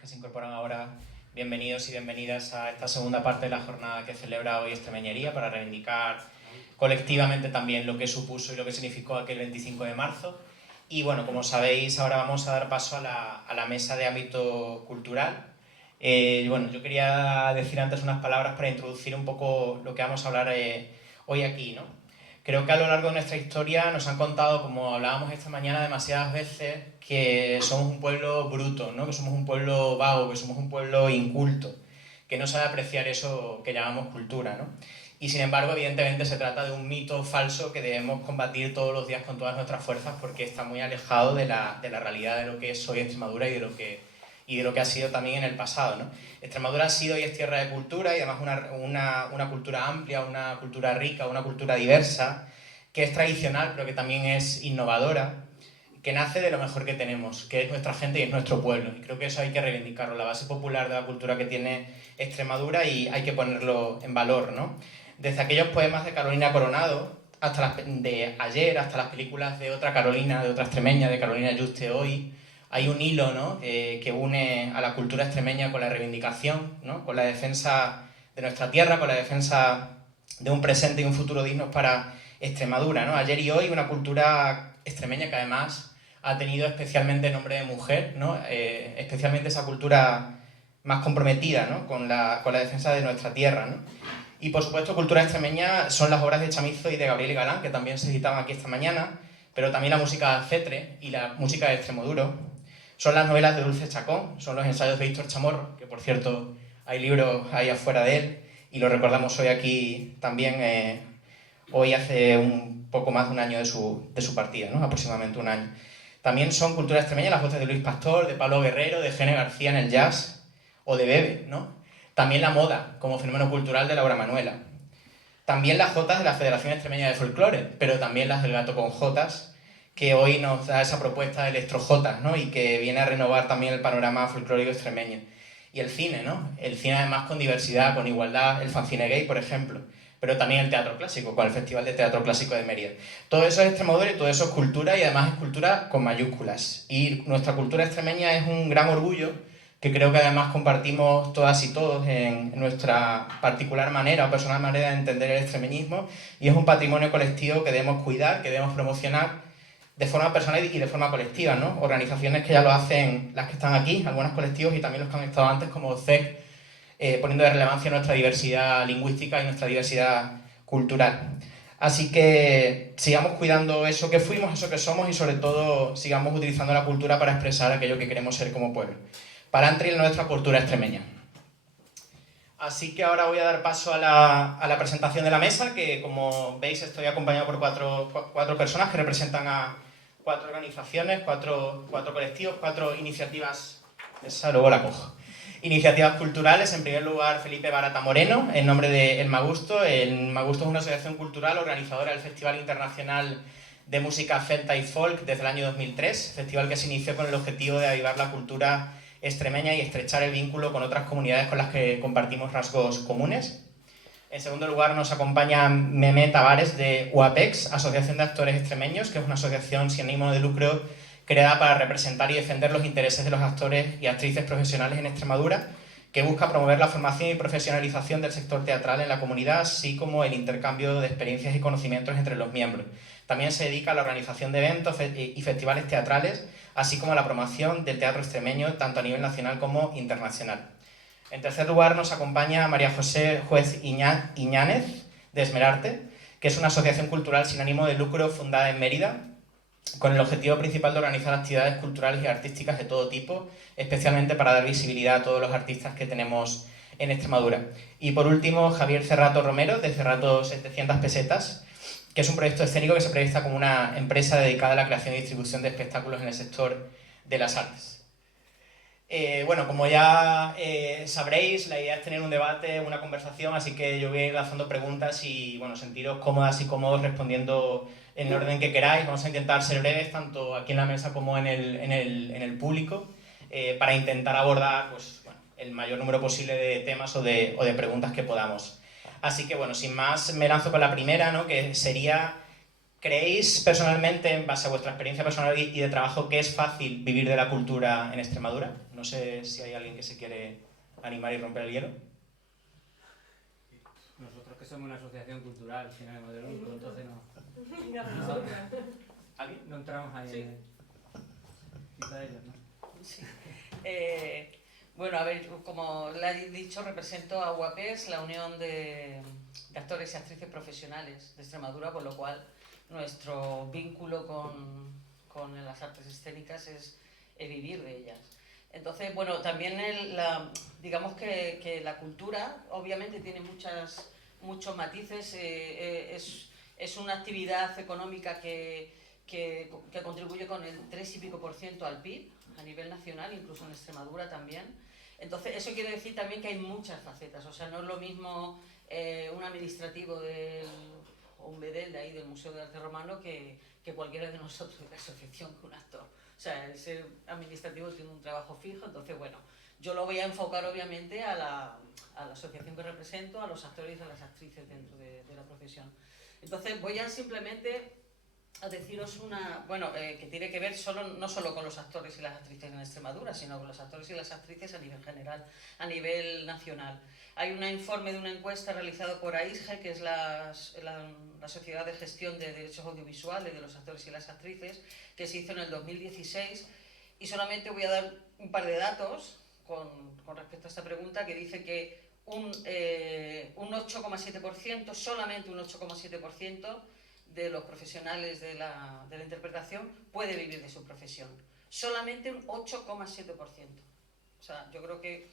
que se incorporan ahora, bienvenidos y bienvenidas a esta segunda parte de la jornada que celebra hoy Extremeñería para reivindicar colectivamente también lo que supuso y lo que significó aquel 25 de marzo. Y bueno, como sabéis, ahora vamos a dar paso a la mesa de ámbito cultural. Bueno, yo quería decir antes unas palabras para introducir un poco lo que vamos a hablar hoy aquí, ¿no? Creo que a lo largo de nuestra historia nos han contado, como hablábamos esta mañana demasiadas veces, que somos un pueblo bruto, ¿no? Que somos un pueblo vago, que somos un pueblo inculto, que no sabe apreciar eso que llamamos cultura, ¿no? Y sin embargo, evidentemente se trata de un mito falso que debemos combatir todos los días con todas nuestras fuerzas porque está muy alejado de la realidad de lo que es hoy Extremadura y de lo que ha sido también en el pasado, ¿no? Extremadura ha sido y es tierra de cultura y además una cultura amplia, una cultura rica, una cultura diversa, que es tradicional pero que también es innovadora, que nace de lo mejor que tenemos, que es nuestra gente y es nuestro pueblo. Y creo que eso hay que reivindicarlo, la base popular de la cultura que tiene Extremadura, y hay que ponerlo en valor, ¿no? Desde aquellos poemas de Carolina Coronado, de ayer, hasta las películas de otra Carolina, de otra extremeña, de Carolina Yuste hoy, hay un hilo, ¿no? Que une a la cultura extremeña con la reivindicación, ¿no? Con la defensa de nuestra tierra, con la defensa de un presente y un futuro dignos para Extremadura, ¿no? Ayer y hoy una cultura extremeña que además ha tenido especialmente nombre de mujer, ¿no? Especialmente esa cultura más comprometida, ¿no? con la defensa de nuestra tierra, ¿no? Y por supuesto, cultura extremeña son las obras de Chamizo y de Gabriel y Galán, que también se citaban aquí esta mañana, pero también la música cetre y la música de Extremoduro. Son las novelas de Dulce Chacón, son los ensayos de Víctor Chamorro, que por cierto hay libros ahí afuera de él, y lo recordamos hoy aquí también, hoy hace un poco más de un año de su partida, ¿no? Aproximadamente un año. También son cultura extremeña las voces de Luis Pastor, de Pablo Guerrero, de Gene García en el jazz, o de Bebe, ¿no? También la moda, como fenómeno cultural de Laura Manuela. También las jotas de la Federación Extremeña de Folclore, pero también las del Gato con Jotas, que hoy nos da esa propuesta de electrojotas, ¿no? Y que viene a renovar también el panorama folclórico extremeño. Y el cine, ¿no? El cine además con diversidad, con igualdad, el fanzine gay, por ejemplo, pero también el teatro clásico, con el Festival de Teatro Clásico de Mérida. Todo eso es Extremadura y todo eso es cultura, y además es cultura con mayúsculas. Y nuestra cultura extremeña es un gran orgullo que creo que además compartimos todas y todos en nuestra particular manera o personal manera de entender el extremeñismo, y es un patrimonio colectivo que debemos cuidar, que debemos promocionar de forma personal y de forma colectiva, ¿no? Organizaciones que ya lo hacen, las que están aquí, algunos colectivos y también los que han estado antes, como CEC, poniendo de relevancia nuestra diversidad lingüística y nuestra diversidad cultural. Así que sigamos cuidando eso que fuimos, eso que somos, y sobre todo sigamos utilizando la cultura para expresar aquello que queremos ser como pueblo. Para entrar en nuestra cultura extremeña. Así que ahora voy a dar paso a la presentación de la mesa, que como veis estoy acompañado por cuatro personas que representan a 4 organizaciones, 4 colectivos, 4 iniciativas. Esa luego la cojo. Iniciativas culturales. En primer lugar, Felipe Barata Moreno, en nombre de El Magusto. El Magusto es una asociación cultural organizadora del Festival Internacional de Música Celta y Folk desde el año 2003, festival que se inició con el objetivo de avivar la cultura extremeña y estrechar el vínculo con otras comunidades con las que compartimos rasgos comunes. En segundo lugar nos acompaña Memé Tavares de UAPEX, Asociación de Actores Extremeños, que es una asociación sin ánimo de lucro creada para representar y defender los intereses de los actores y actrices profesionales en Extremadura, que busca promover la formación y profesionalización del sector teatral en la comunidad, así como el intercambio de experiencias y conocimientos entre los miembros. También se dedica a la organización de eventos y festivales teatrales, así como a la promoción del teatro extremeño, tanto a nivel nacional como internacional. En tercer lugar nos acompaña María José Juez Iñánez, de Esmerarte, que es una asociación cultural sin ánimo de lucro fundada en Mérida, con el objetivo principal de organizar actividades culturales y artísticas de todo tipo, especialmente para dar visibilidad a todos los artistas que tenemos en Extremadura. Y por último, Javier Cerrato Romero, de Cerrato 700 Pesetas, que es un proyecto escénico que se proyecta como una empresa dedicada a la creación y distribución de espectáculos en el sector de las artes. Bueno, como ya sabréis, la idea es tener un debate, una conversación, así que yo voy a ir lanzando preguntas y bueno, sentiros cómodas y cómodos respondiendo en el orden que queráis. Vamos a intentar ser breves, tanto aquí en la mesa como en el público, para intentar abordar pues, bueno, el mayor número posible de temas o de preguntas que podamos. Así que bueno, sin más, me lanzo con la primera, ¿no? Que sería: ¿creéis personalmente, en base a vuestra experiencia personal y de trabajo, que es fácil vivir de la cultura en Extremadura? No sé si hay alguien que se quiere animar y romper el hielo. Nosotros que somos una asociación cultural sin ánimo de lucro, entonces no entramos ahí Sí. en quizá ellos, ¿no? Sí. Bueno, a ver, como le he dicho, represento a UAPES, la Unión de Actores y Actrices Profesionales de Extremadura, con lo cual nuestro vínculo con las artes escénicas es vivir de ellas. Entonces, bueno, también digamos que la cultura obviamente tiene muchos matices, es una actividad económica que contribuye con el 3 y pico % al PIB a nivel nacional, incluso en Extremadura también. Entonces, eso quiere decir también que hay muchas facetas, o sea, no es lo mismo un administrativo o un bedel de ahí del Museo de Arte Romano que cualquiera de nosotros de la asociación, que un actor. O sea, el ser administrativo tiene un trabajo fijo, entonces, bueno, yo lo voy a enfocar obviamente a la asociación que represento, a los actores y a las actrices dentro de la profesión. Entonces, voy a simplemente a deciros que tiene que ver no solo con los actores y las actrices en Extremadura, sino con los actores y las actrices a nivel general, a nivel nacional. Hay un informe de una encuesta realizado por AISGE, que es la Sociedad de Gestión de Derechos Audiovisuales de los Actores y las Actrices, que se hizo en el 2016, y solamente voy a dar un par de datos con respecto a esta pregunta, que dice que un 8,7%, solamente un 8,7%, de los profesionales de la interpretación puede vivir de su profesión. Solamente un 8,7%. O sea, yo creo que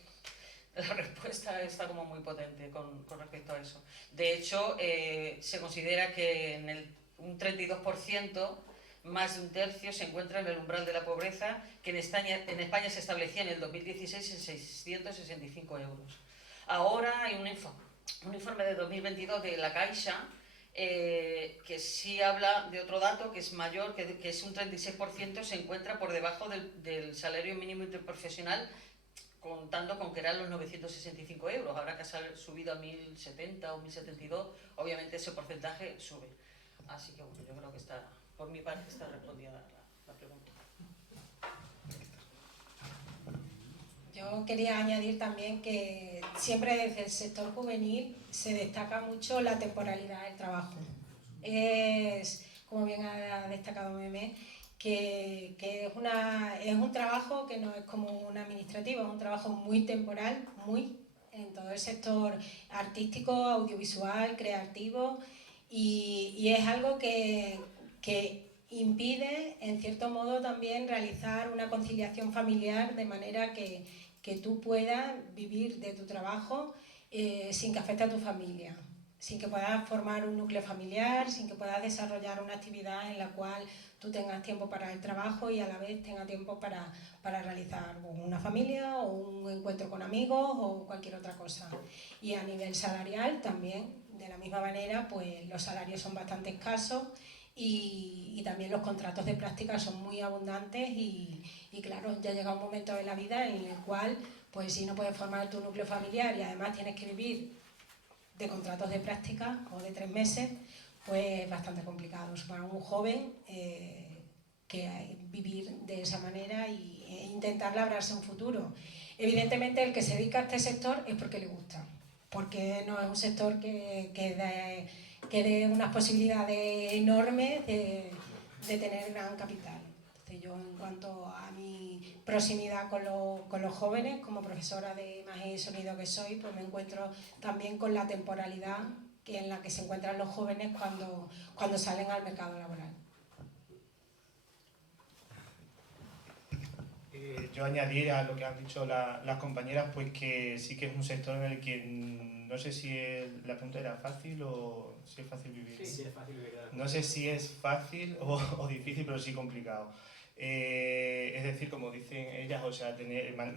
la respuesta está como muy potente con respecto a eso. De hecho, se considera que un 32%, más de un tercio, se encuentra en el umbral de la pobreza, que en España se establecía en el 2016 en 665 euros. Ahora hay un informe de 2022 de la Caixa, que sí habla de otro dato que es mayor, que es un 36%, se encuentra por debajo del salario mínimo interprofesional, contando con que eran los 965 euros. Ahora que ha subido a 1070 o 1072, obviamente ese porcentaje sube. Así que bueno, yo creo que por mi parte está respondida la pregunta. Yo quería añadir también que siempre desde el sector juvenil se destaca mucho la temporalidad del trabajo. Es, como bien ha destacado Meme, que es un trabajo que no es como un administrativo, es un trabajo muy temporal, en todo el sector artístico, audiovisual, creativo, y es algo que impide, en cierto modo, también realizar una conciliación familiar de manera que tú puedas vivir de tu trabajo sin que afecte a tu familia, sin que puedas formar un núcleo familiar, sin que puedas desarrollar una actividad en la cual tú tengas tiempo para el trabajo y a la vez tengas tiempo para realizar una familia o un encuentro con amigos o cualquier otra cosa. Y a nivel salarial también, de la misma manera, pues los salarios son bastante escasos y también los contratos de práctica son muy abundantes y claro, ya llega un momento de la vida en el cual, pues si no puedes formar tu núcleo familiar y además tienes que vivir de contratos de práctica o de 3 meses, pues es bastante complicado para un joven que vivir de esa manera e intentar labrarse un futuro. Evidentemente el que se dedica a este sector es porque le gusta, porque no es un sector que dé unas posibilidades enormes de tener gran capital. Entonces yo, en cuanto a mi proximidad con los jóvenes, como profesora de imagen y sonido que soy, pues me encuentro también con la temporalidad en la que se encuentran los jóvenes cuando salen al mercado laboral. Yo añadir a lo que han dicho las compañeras, pues que sí que es un sector en el que no sé si la pregunta era fácil o si es fácil vivir. Sí, es fácil vivir. No sé si es fácil o difícil, pero sí complicado. Es decir, como dicen ellas, o sea,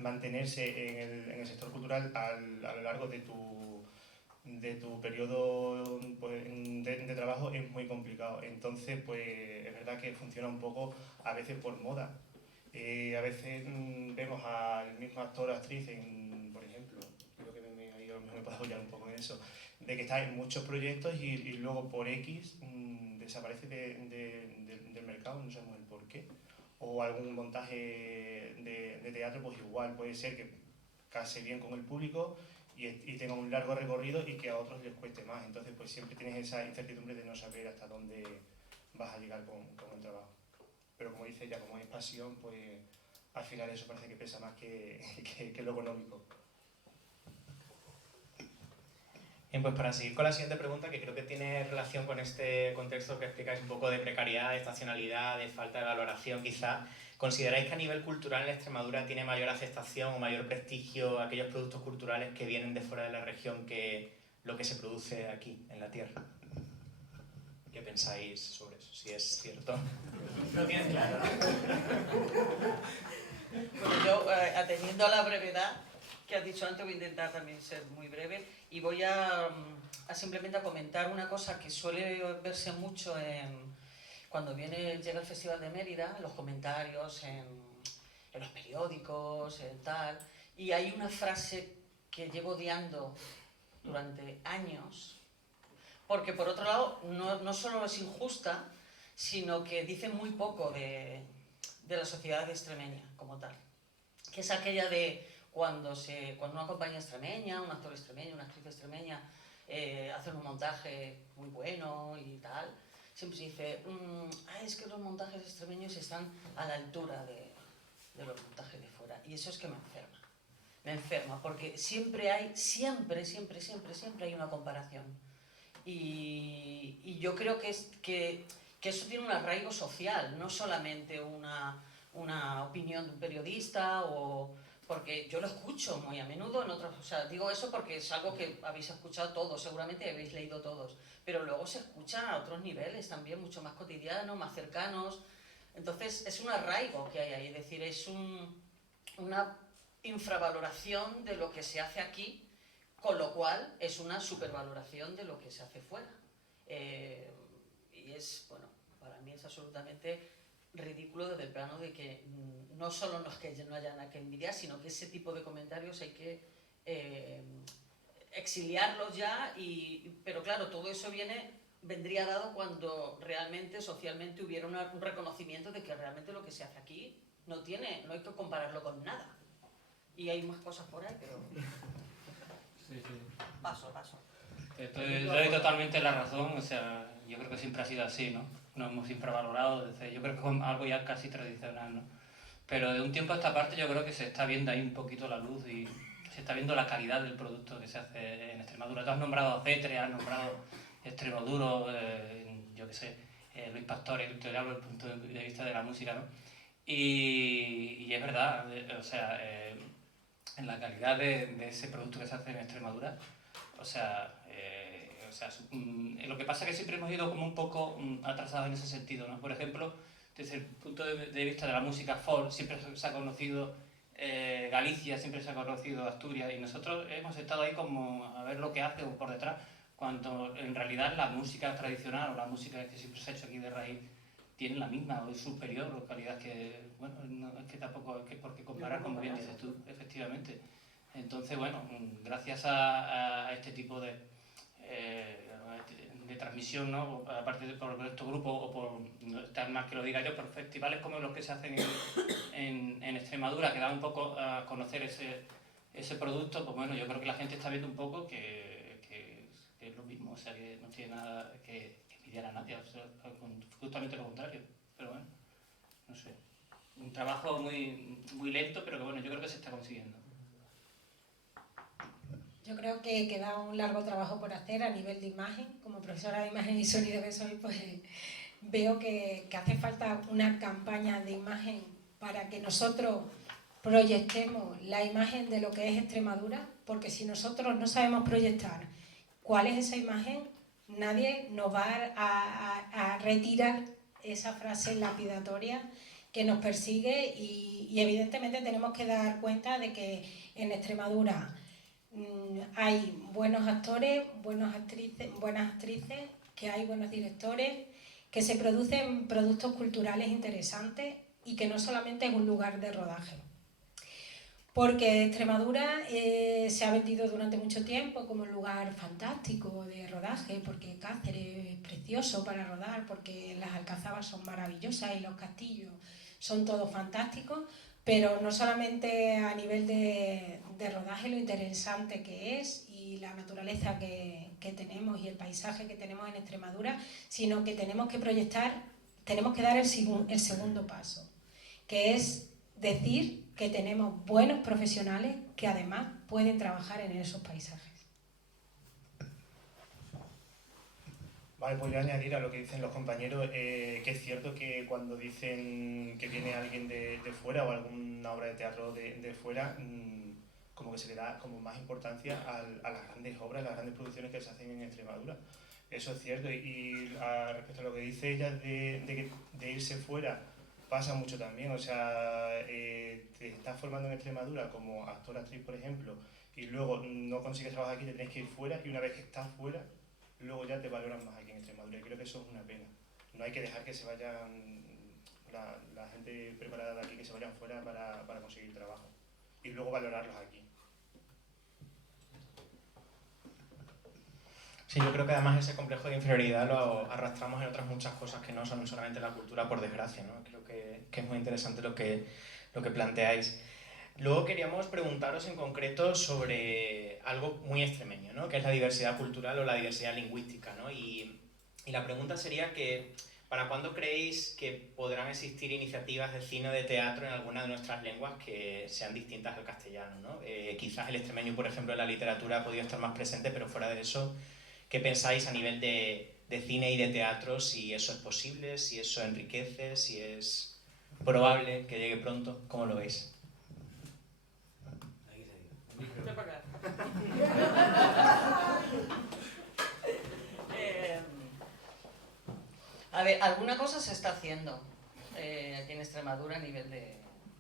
mantenerse en el sector cultural a lo largo de tu periodo pues, de trabajo es muy complicado. Entonces, pues es verdad que funciona un poco a veces por moda. A veces vemos al mismo actor o actriz, por ejemplo, creo que me puedo apoyar un poco en eso, de que está en muchos proyectos y luego por X desaparece del mercado, no sabemos el por qué, o algún montaje de teatro, pues igual puede ser que case bien con el público y tenga un largo recorrido y que a otros les cueste más. Entonces, pues siempre tienes esa incertidumbre de no saber hasta dónde vas a llegar con el trabajo. Pero como dice ella, como es pasión, pues al final eso parece que pesa más que lo económico. Bien, pues para seguir con la siguiente pregunta, que creo que tiene relación con este contexto que explicáis un poco de precariedad, de estacionalidad, de falta de valoración quizá, ¿consideráis que a nivel cultural en Extremadura tiene mayor aceptación o mayor prestigio aquellos productos culturales que vienen de fuera de la región que lo que se produce aquí, en la tierra? ¿Qué pensáis sobre eso? Si es cierto. Lo tienes claro, ¿no? Bueno, yo, atendiendo a la brevedad que has dicho antes, voy a intentar también ser muy breve y voy a simplemente a comentar una cosa que suele verse mucho cuando llega el Festival de Mérida, en los comentarios, en los periódicos, en tal, y hay una frase que llevo odiando durante años, porque por otro lado no solo es injusta, sino que dice muy poco de la sociedad extremeña como tal, que es aquella de cuando una compañía extremeña, un actor extremeño, una actriz extremeña hacen un montaje muy bueno y tal, siempre se dice, es que los montajes extremeños están a la altura de los montajes de fuera, y eso es que me enferma, porque siempre hay una comparación, y yo creo que eso tiene un arraigo social, no solamente una opinión de un periodista, porque yo lo escucho muy a menudo en otros, o sea, digo eso porque es algo que habéis escuchado todos, seguramente habéis leído todos, pero luego se escucha a otros niveles también, mucho más cotidianos, más cercanos, entonces es un arraigo que hay ahí, es decir, es una infravaloración de lo que se hace aquí, con lo cual es una supervaloración de lo que se hace fuera. Y es, bueno, para mí es absolutamente ridículo desde el plano de que no solo no es que no haya nada que envidiar, sino que ese tipo de comentarios hay que exiliarlos ya, pero claro, todo eso vendría dado cuando realmente socialmente hubiera un reconocimiento de que realmente lo que se hace aquí no hay que compararlo con nada. Y hay más cosas por ahí, pero... Sí. Paso. Te doy totalmente la razón, o sea, yo creo que siempre ha sido así, ¿no? Nos hemos infravalorado, yo creo que es algo ya casi tradicional, ¿no? Pero de un tiempo a esta parte yo creo que se está viendo ahí un poquito la luz y se está viendo la calidad del producto que se hace en Extremadura. Tú has nombrado a Cetre, has nombrado Extremoduro, yo qué sé, Luis Pastore, te hablo desde el punto de vista de la música, ¿no? Y es verdad, o sea, en la calidad de ese producto que se hace en Extremadura, o sea, lo que pasa es que siempre hemos ido como un poco atrasados en ese sentido, ¿no? Por ejemplo, desde el punto de vista de la música folk, siempre se ha conocido Galicia, siempre se ha conocido Asturias, y nosotros hemos estado ahí como a ver lo que hace o por detrás, cuando en realidad la música tradicional o la música que siempre se ha hecho aquí de raíz tiene la misma o superior calidad que, bueno, no, es que tampoco hay por qué comparar, como bien dices tú, efectivamente. Entonces, bueno, gracias a este tipo de transmisión, ¿no? Aparte de por estos grupos o por, tal más que lo diga yo, por festivales como los que se hacen en Extremadura, que dan un poco a conocer ese producto, pues bueno, yo creo que la gente está viendo un poco que es lo mismo, o sea, que no tiene nada que envidiar a nadie, o sea, justamente lo contrario, pero bueno, no sé, un trabajo muy lento, pero que bueno, yo creo que se está consiguiendo. Yo creo que queda un largo trabajo por hacer a nivel de imagen. Como profesora de imagen y sonido que soy, pues veo que hace falta una campaña de imagen para que nosotros proyectemos la imagen de lo que es Extremadura, porque si nosotros no sabemos proyectar cuál es esa imagen, nadie nos va a retirar esa frase lapidatoria que nos persigue y evidentemente tenemos que dar cuenta de que en Extremadura hay buenos actores, buenas actrices, que hay buenos directores, que se producen productos culturales interesantes y que no solamente es un lugar de rodaje. Porque Extremadura se ha vendido durante mucho tiempo como un lugar fantástico de rodaje, porque Cáceres es precioso para rodar, porque las alcazabas son maravillosas y los castillos son todos fantásticos, pero no solamente a nivel de rodaje, lo interesante que es y la naturaleza que tenemos y el paisaje que tenemos en Extremadura, sino que tenemos que proyectar, tenemos que dar el segundo paso, que es decir que tenemos buenos profesionales que además pueden trabajar en esos paisajes. Vale, pues voy a añadir a lo que dicen los compañeros, que es cierto que cuando dicen que viene alguien de fuera o alguna obra de teatro de fuera, como que se le da como más importancia a las grandes obras, las grandes producciones que se hacen en Extremadura. Eso es cierto, y respecto a lo que dice ella de irse fuera, pasa mucho también. O sea, te estás formando en Extremadura como actor, actriz, por ejemplo, y luego no consigues trabajar aquí, te tienes que ir fuera, y una vez que estás fuera, luego ya te valoran más aquí en Extremadura. Y creo que eso es una pena. No hay que dejar que se vayan la gente preparada de aquí, que se vayan fuera para conseguir trabajo. Y luego valorarlos aquí. Sí, yo creo que además ese complejo de inferioridad lo arrastramos en otras muchas cosas que no son solamente la cultura, por desgracia, ¿no? Creo que es muy interesante lo que planteáis. Luego queríamos preguntaros en concreto sobre algo muy extremeño, ¿no? Que es la diversidad cultural o la diversidad lingüística, ¿no? Y la pregunta sería que ¿para cuándo creéis que podrán existir iniciativas de cine o de teatro en alguna de nuestras lenguas que sean distintas al castellano, ¿no? Quizás el extremeño, por ejemplo, en la literatura ha podido estar más presente, pero fuera de eso, ¿qué pensáis a nivel de cine y de teatro? Si eso es posible, si eso enriquece, si es probable que llegue pronto, ¿cómo lo veis? A ver, alguna cosa se está haciendo aquí en Extremadura a nivel de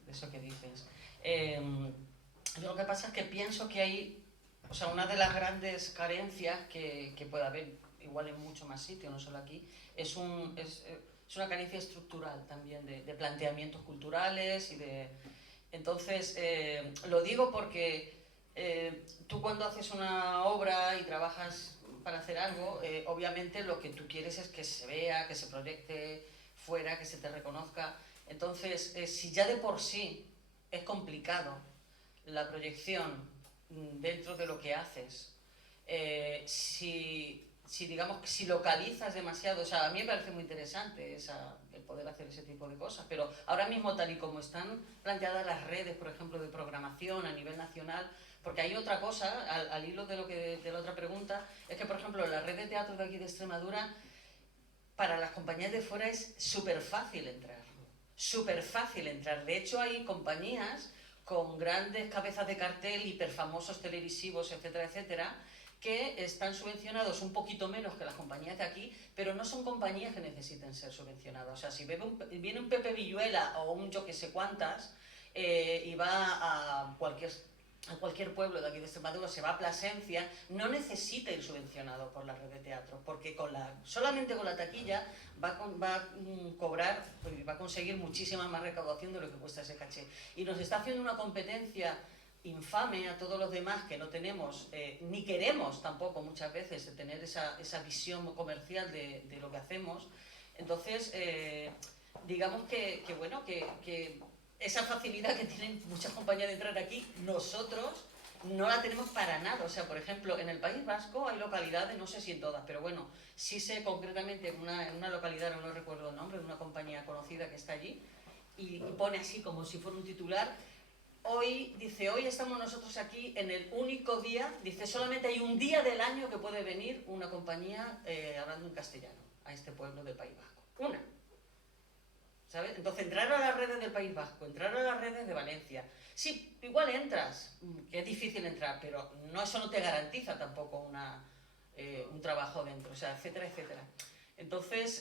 eso que dices. Yo lo que pasa es que pienso que hay, o sea, una de las grandes carencias que puede haber, igual en mucho más sitios, no solo aquí, es una carencia estructural también de planteamientos culturales y de... Entonces, lo digo porque tú cuando haces una obra y trabajas para hacer algo, obviamente lo que tú quieres es que se vea, que se proyecte fuera, que se te reconozca. Entonces, si ya de por sí es complicado la proyección dentro de lo que haces, si localizas demasiado, o sea, a mí me parece muy interesante el poder hacer ese tipo de cosas, pero ahora mismo tal y como están planteadas las redes, por ejemplo, de programación a nivel nacional, porque hay otra cosa, al hilo de la otra pregunta, es que, por ejemplo, la red de teatro de aquí de Extremadura, para las compañías de fuera es súper fácil entrar. Súper fácil entrar. De hecho, hay compañías con grandes cabezas de cartel, hiperfamosos televisivos, etcétera, etcétera, que están subvencionados un poquito menos que las compañías de aquí, pero no son compañías que necesiten ser subvencionadas. O sea, si viene un Pepe Villuela o un yo que sé cuántas y va a cualquier pueblo de aquí de Extremadura, se va a Plasencia, no necesita ir subvencionado por la red de teatro, porque solamente con la taquilla va a cobrar, va a conseguir muchísima más recaudación de lo que cuesta ese caché. Y nos está haciendo una competencia infame a todos los demás que no tenemos, ni queremos tampoco muchas veces tener esa visión comercial de lo que hacemos. Entonces, digamos que esa facilidad que tienen muchas compañías de entrar aquí, nosotros no la tenemos para nada. O sea, por ejemplo, en el País Vasco hay localidades, no sé si en todas, pero bueno, sí sé concretamente en una localidad, no recuerdo el nombre, de una compañía conocida que está allí, y pone así como si fuera un titular: hoy estamos nosotros aquí en el único día, dice, solamente hay un día del año que puede venir una compañía hablando en castellano a este pueblo del País Vasco. Una. ¿Sabes? Entonces, entrar a las redes del País Vasco, entrar a las redes de Valencia. Sí, igual entras, que es difícil entrar, pero eso no te garantiza tampoco un trabajo dentro, o sea, etcétera, etcétera. Entonces,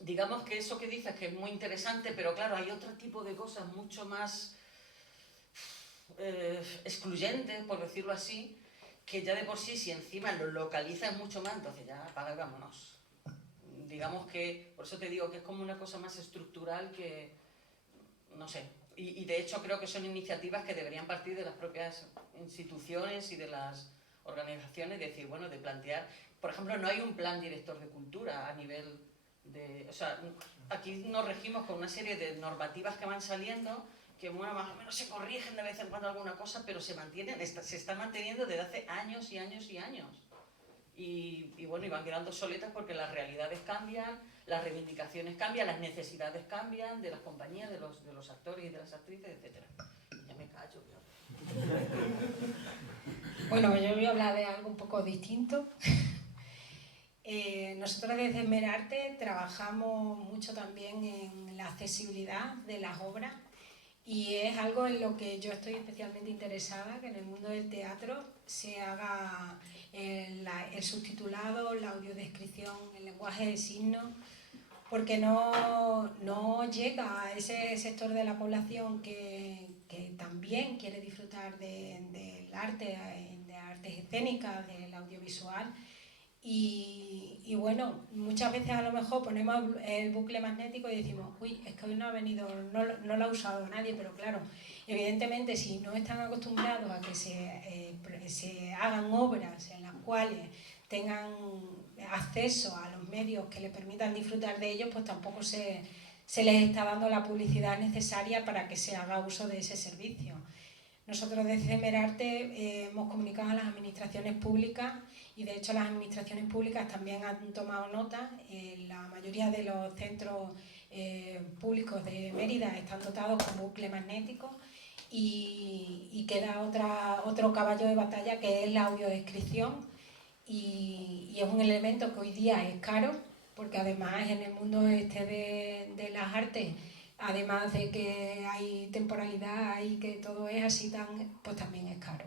digamos que eso que dices que es muy interesante, pero claro, hay otro tipo de cosas mucho más excluyentes, por decirlo así, que ya de por sí, si encima lo localizas mucho más, entonces ya apaga y vámonos. Digamos que, por eso te digo que es como una cosa más estructural que, no sé, y de hecho creo que son iniciativas que deberían partir de las propias instituciones y de las organizaciones, decir, bueno, de plantear, por ejemplo, no hay un plan director de cultura a nivel de, o sea, aquí nos regimos con una serie de normativas que van saliendo que bueno, más o menos se corrigen de vez en cuando alguna cosa, pero se mantienen, se están manteniendo desde hace años y años y años. Y bueno, y van quedando obsoletas porque las realidades cambian, las reivindicaciones cambian, las necesidades cambian de las compañías, de los actores y de las actrices, etc. Ya me callo, claro. Bueno, yo voy a hablar de algo un poco distinto. Nosotros desde Esmerarte trabajamos mucho también en la accesibilidad de las obras y es algo en lo que yo estoy especialmente interesada, que en el mundo del teatro se haga el subtitulado, la audiodescripción, el lenguaje de signos, porque no llega a ese sector de la población que también quiere disfrutar del arte, de artes escénicas, del audiovisual. Y bueno, muchas veces a lo mejor ponemos el bucle magnético y decimos, uy, es que hoy no ha venido, no lo ha usado nadie, pero claro, evidentemente si no están acostumbrados a que se hagan obras en las cuales tengan acceso a los medios que les permitan disfrutar de ellos, pues tampoco se les está dando la publicidad necesaria para que se haga uso de ese servicio. Nosotros desde Esmerarte hemos comunicado a las administraciones públicas y de hecho las administraciones públicas también han tomado nota. La mayoría de los centros públicos de Mérida están dotados con bucle magnético y queda otro caballo de batalla que es la audiodescripción y es un elemento que hoy día es caro porque además en el mundo de las artes, además de que hay temporalidad y que todo es así pues también es caro.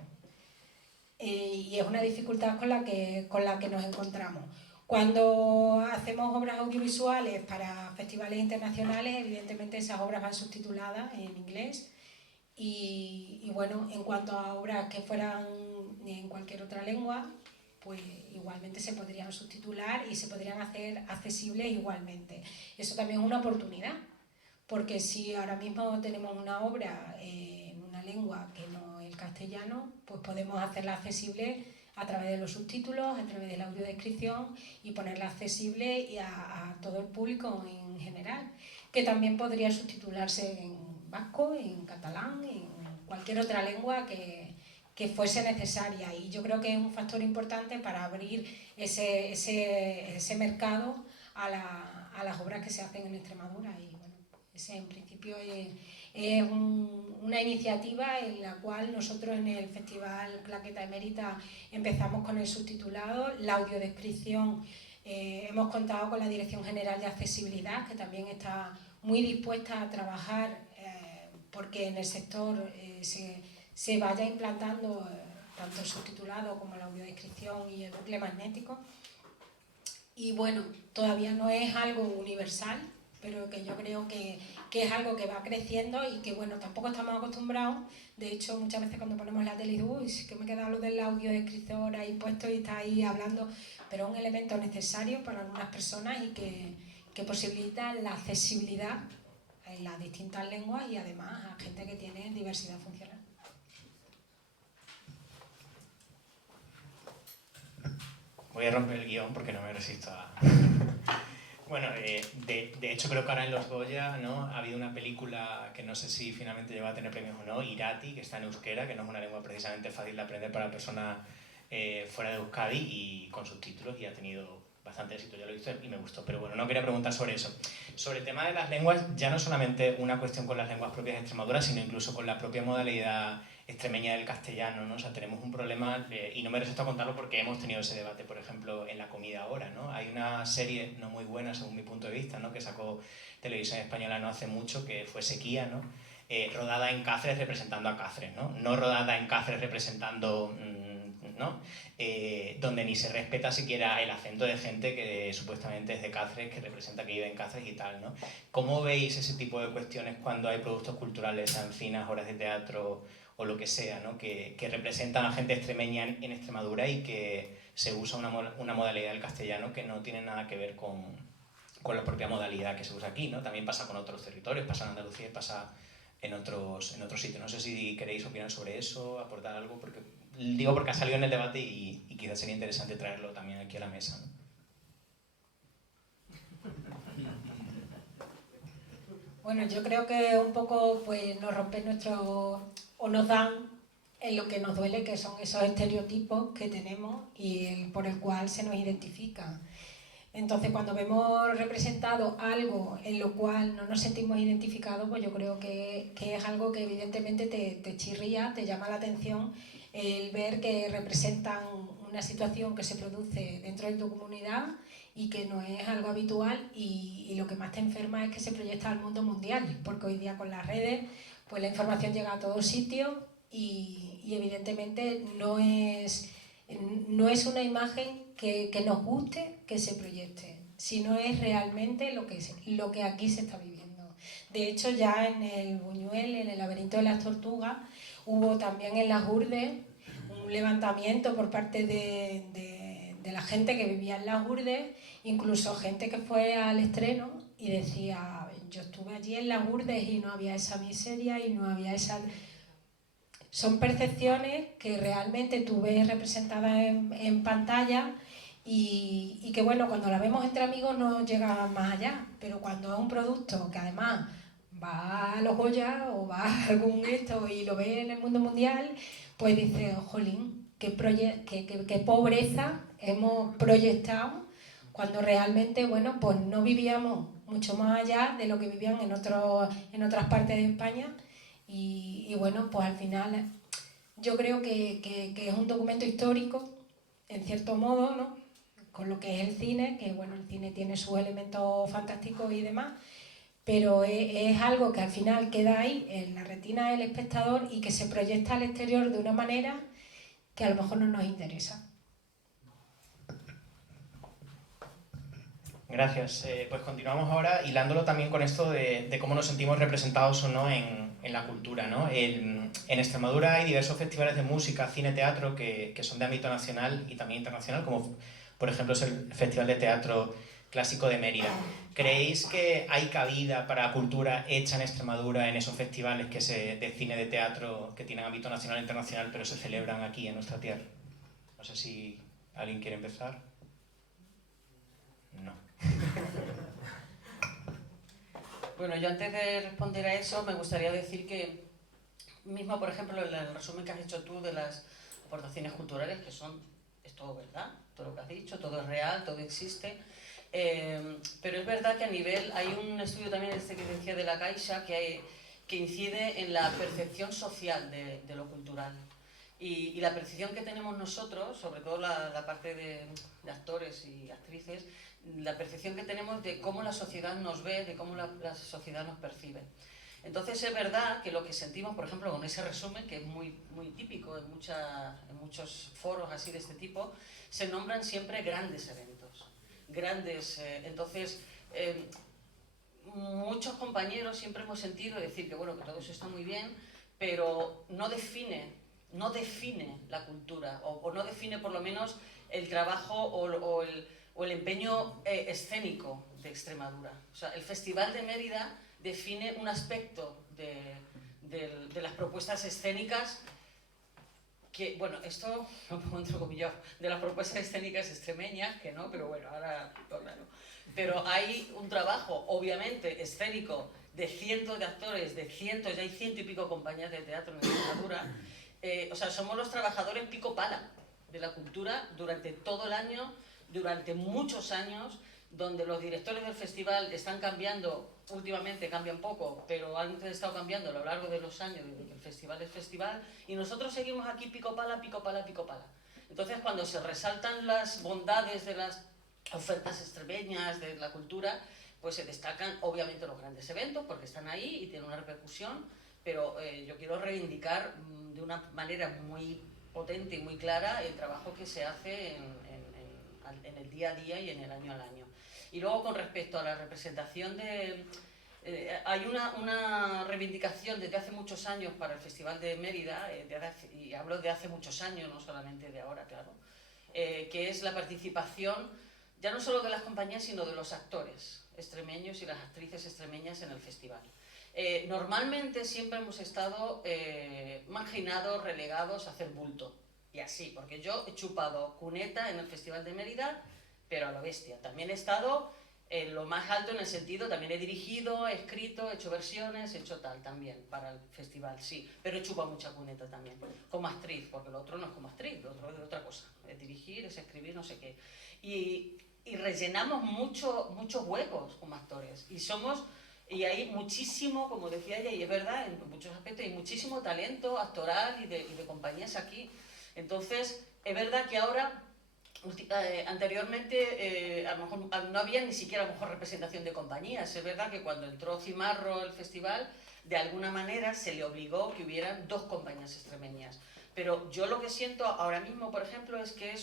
Y es una dificultad con la que nos encontramos. Cuando hacemos obras audiovisuales para festivales internacionales, evidentemente esas obras van subtituladas en inglés y bueno, en cuanto a obras que fueran en cualquier otra lengua, pues igualmente se podrían subtitular y se podrían hacer accesibles igualmente. Eso también es una oportunidad, porque si ahora mismo tenemos una obra en una lengua que no es el castellano, pues podemos hacerla accesible a través de los subtítulos, a través de la audiodescripción y ponerla accesible a todo el público en general, que también podría subtitularse en vasco, en catalán, en cualquier otra lengua que fuese necesaria, y yo creo que es un factor importante para abrir ese mercado a las obras que se hacen en Extremadura. Y bueno, ese en principio es una iniciativa en la cual nosotros en el Festival Claqueta Emérita empezamos con el subtitulado, la audiodescripción. Hemos contado con la Dirección General de Accesibilidad, que también está muy dispuesta a trabajar porque en el sector se vaya implantando tanto el subtitulado como la audiodescripción y el bucle magnético. Y bueno, todavía no es algo universal, pero que yo creo que es algo que va creciendo y que bueno, tampoco estamos acostumbrados. De hecho, muchas veces cuando ponemos la tele, uy, que me queda lo del audiodescriptor ahí puesto y está ahí hablando, pero es un elemento necesario para algunas personas y que posibilita la accesibilidad en las distintas lenguas y además a gente que tiene diversidad funcional. Voy a romper el guión porque no me resisto a... Bueno, de hecho creo que ahora en los Goya, ¿no?, ha habido una película que no sé si finalmente llegó a tener premios o no, Irati, que está en euskera, que no es una lengua precisamente fácil de aprender para personas fuera de Euskadi y con subtítulos, y ha tenido bastante éxito, yo lo he visto y me gustó. Pero bueno, no quería preguntar sobre eso. Sobre el tema de las lenguas, ya no solamente una cuestión con las lenguas propias de Extremadura, sino incluso con la propia modalidad extremeña del castellano, ¿no? O sea, tenemos un problema, y no me resisto a contarlo porque hemos tenido ese debate, por ejemplo, en la comida ahora, ¿no? Hay una serie no muy buena, según mi punto de vista, ¿no?, que sacó Televisión Española no hace mucho, que fue Sequía, ¿no?, rodada en Cáceres representando a Cáceres, ¿no? No rodada en Cáceres representando... ¿no? Donde ni se respeta siquiera el acento de gente que supuestamente es de Cáceres, que representa que vive en Cáceres y tal, ¿no? ¿Cómo veis ese tipo de cuestiones cuando hay productos culturales, ancinas, obras de teatro o lo que sea, ¿no?, que representan a gente extremeña en Extremadura y que se usa una modalidad del castellano que no tiene nada que ver con la propia modalidad que se usa aquí, ¿no? También pasa con otros territorios, pasa en Andalucía y pasa en otros sitios. No sé si queréis opinar sobre eso, aportar algo, porque digo porque ha salido en el debate y quizás sería interesante traerlo también aquí a la mesa, ¿no? Bueno, yo creo que un poco pues nos rompen o nos dan en lo que nos duele, que son esos estereotipos que tenemos y por el cual se nos identifica. Entonces, cuando vemos representado algo en lo cual no nos sentimos identificados, pues yo creo que es algo que evidentemente te chirría, te llama la atención el ver que representan una situación que se produce dentro de tu comunidad y que no es algo habitual, y lo que más te enferma es que se proyecta al mundo mundial, porque hoy día con las redes pues la información llega a todos sitios y evidentemente no es una imagen que nos guste que se proyecte, sino es realmente lo que aquí se está viviendo. De hecho, ya en el Buñuel, en el laberinto de las tortugas, hubo también en las Urdes un levantamiento por parte de la gente que vivía en las Urdes, incluso gente que fue al estreno y decía: yo estuve allí en las Urdes y no había esa miseria y no había esa... Son percepciones que realmente tú ves representadas en pantalla y que, bueno, cuando la vemos entre amigos no llega más allá, pero cuando es un producto que además va a los Goya o va a algún esto y lo ve en el mundo mundial, pues dices: jolín, qué pobreza hemos proyectado, cuando realmente, bueno, pues no vivíamos mucho más allá de lo que vivían en otras partes de España. Y bueno, pues al final yo creo que es un documento histórico, en cierto modo, ¿no? Con lo que es el cine, que bueno, el cine tiene sus elementos fantásticos y demás, pero es algo que al final queda ahí en la retina del espectador y que se proyecta al exterior de una manera que a lo mejor no nos interesa. Gracias. Pues continuamos ahora hilándolo también con esto de cómo nos sentimos representados o no en la cultura, ¿no? En Extremadura hay diversos festivales de música, cine, teatro que son de ámbito nacional y también internacional, como por ejemplo es el Festival de Teatro Clásico de Mérida. ¿Creéis que hay cabida para cultura hecha en Extremadura en esos festivales de cine, de teatro, que tienen ámbito nacional e internacional, pero se celebran aquí en nuestra tierra? No sé si alguien quiere empezar. No. Bueno, yo antes de responder a eso me gustaría decir que mismo, por ejemplo, el resumen que has hecho tú de las aportaciones culturales, que es todo verdad, todo lo que has dicho, todo es real, todo existe, pero es verdad que a nivel, hay un estudio también que decía de la Caixa que incide en la percepción social de lo cultural. Y la percepción que tenemos nosotros, sobre todo la parte de actores y actrices, la percepción que tenemos de cómo la sociedad nos ve, de cómo la sociedad nos percibe. Entonces es verdad que lo que sentimos, por ejemplo, con ese resumen, que es muy, muy típico en muchos foros así de este tipo, se nombran siempre grandes eventos. Entonces, muchos compañeros siempre hemos sentido decir que, bueno, que todo eso está muy bien, pero no define la cultura, o no define por lo menos el trabajo o el empeño escénico de Extremadura. O sea, el Festival de Mérida define un aspecto de las propuestas escénicas que, bueno, esto lo pongo entrecomillado, de las propuestas escénicas extremeñas, que no, pero bueno, ahora claro. Pero hay un trabajo, obviamente, escénico de cientos de actores, ya hay 100 y pico compañías de teatro en Extremadura. O sea, somos los trabajadores pico pala de la cultura durante todo el año, durante muchos años, donde los directores del festival están cambiando, últimamente cambian poco, pero antes han estado cambiando a lo largo de los años, desde que el festival es festival, y nosotros seguimos aquí pico pala, pico pala, pico pala. Entonces, cuando se resaltan las bondades de las ofertas extremeñas, de la cultura, pues se destacan obviamente los grandes eventos, porque están ahí y tienen una repercusión, pero yo quiero reivindicar de una manera muy potente y muy clara el trabajo que se hace en el día a día y en el año al año. Y luego, con respecto a la representación hay una reivindicación desde hace muchos años para el Festival de Mérida, y hablo de hace muchos años, no solamente de ahora, claro, que es la participación ya no solo de las compañías, sino de los actores extremeños y las actrices extremeñas en el festival. Normalmente siempre hemos estado marginados, relegados a hacer bulto, y así, porque yo he chupado cuneta en el Festival de Mérida, pero a lo bestia. También he estado lo más alto en el sentido, también he dirigido, he escrito, he hecho versiones, he hecho tal también para el festival, sí, pero he chupado mucha cuneta también, como actriz, porque lo otro no es como actriz, lo otro es otra cosa, es dirigir, es escribir, no sé qué. Y rellenamos muchos huecos como actores, y hay muchísimo, como decía ella, y es verdad, en muchos aspectos, hay muchísimo talento actoral y de compañías aquí. Entonces, es verdad que ahora... anteriormente a lo mejor no había ni siquiera a lo mejor representación de compañías. Es verdad que cuando entró Cimarro el festival, de alguna manera se le obligó que hubieran 2 compañías extremeñas. Pero yo lo que siento ahora mismo, por ejemplo, es que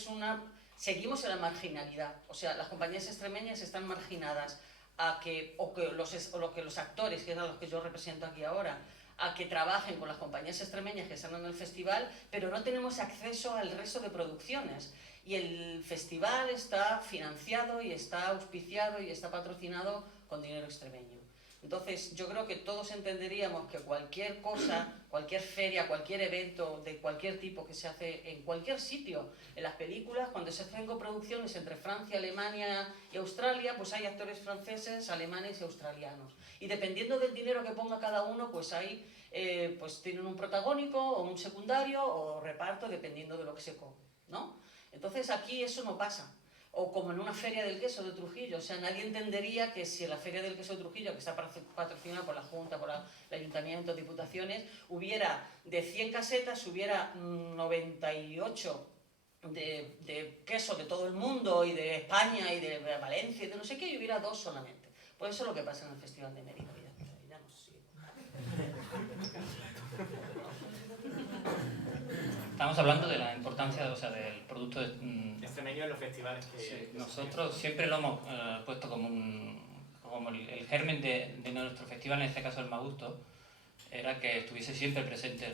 seguimos en la marginalidad. O sea, las compañías extremeñas están marginadas a que los actores, que eran los que yo represento aquí ahora, a que trabajen con las compañías extremeñas que están en el festival, pero no tenemos acceso al resto de producciones. Y el festival está financiado y está auspiciado y está patrocinado con dinero extremeño. Entonces, yo creo que todos entenderíamos que cualquier cosa, cualquier feria, cualquier evento de cualquier tipo que se hace en cualquier sitio, en las películas, cuando se hacen coproducciones entre Francia, Alemania y Australia, pues hay actores franceses, alemanes y australianos. Y dependiendo del dinero que ponga cada uno, pues ahí pues tienen un protagónico o un secundario o reparto, dependiendo de lo que se come, ¿no? Entonces aquí eso no pasa. O como en una feria del queso de Trujillo, o sea, nadie entendería que si en la feria del queso de Trujillo, que está patrocinada por la Junta, por el Ayuntamiento, diputaciones, hubiera de 100 casetas, hubiera 98 de queso de todo el mundo y de España y de Valencia y de no sé qué, y hubiera 2 solamente. Pues eso es lo que pasa en el Festival de Mérida. Ya no sé. Estamos hablando de la importancia, o sea, del producto extremeño en los festivales que... Sí, nosotros siempre lo hemos puesto como el germen de nuestro festival, en este caso el Magusto, era que estuviese siempre presente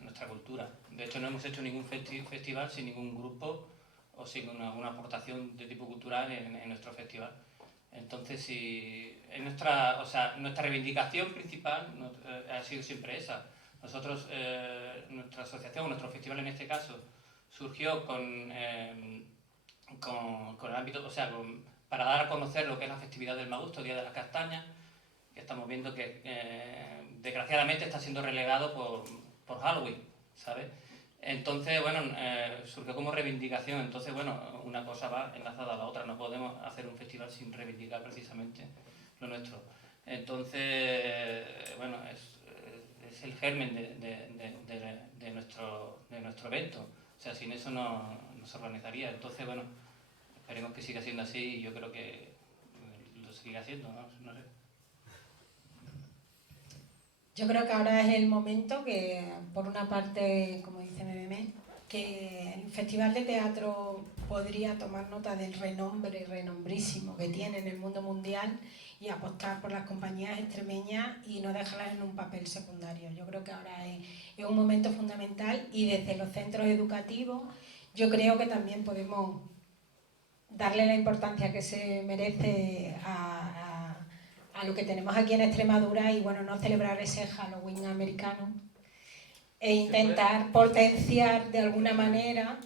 nuestra cultura. De hecho, no hemos hecho ningún festival sin ningún grupo o sin alguna aportación de tipo cultural en nuestro festival. Entonces, nuestra reivindicación principal ha sido siempre esa. Nosotros, nuestra asociación, nuestro festival en este caso, surgió con el ámbito, o sea, para dar a conocer lo que es la festividad del Magusto, Día de las Castañas, que estamos viendo que desgraciadamente está siendo relegado por Halloween, ¿sabes? Entonces, bueno, surgió como reivindicación. Entonces, bueno, una cosa va enlazada a la otra. No podemos hacer un festival sin reivindicar precisamente lo nuestro. Entonces, bueno, es el germen de nuestro evento. O sea, sin eso no se organizaría. Entonces, bueno, esperemos que siga siendo así y yo creo que lo seguirá haciendo, no sé. Yo creo que ahora es el momento que, por una parte, como dice Meme, que el Festival de Teatro podría tomar nota del renombrísimo que tiene en el mundo mundial y apostar por las compañías extremeñas y no dejarlas en un papel secundario. Yo creo que ahora es un momento fundamental y desde los centros educativos yo creo que también podemos darle la importancia que se merece a lo que tenemos aquí en Extremadura y bueno, no celebrar ese Halloween americano e intentar potenciar de alguna manera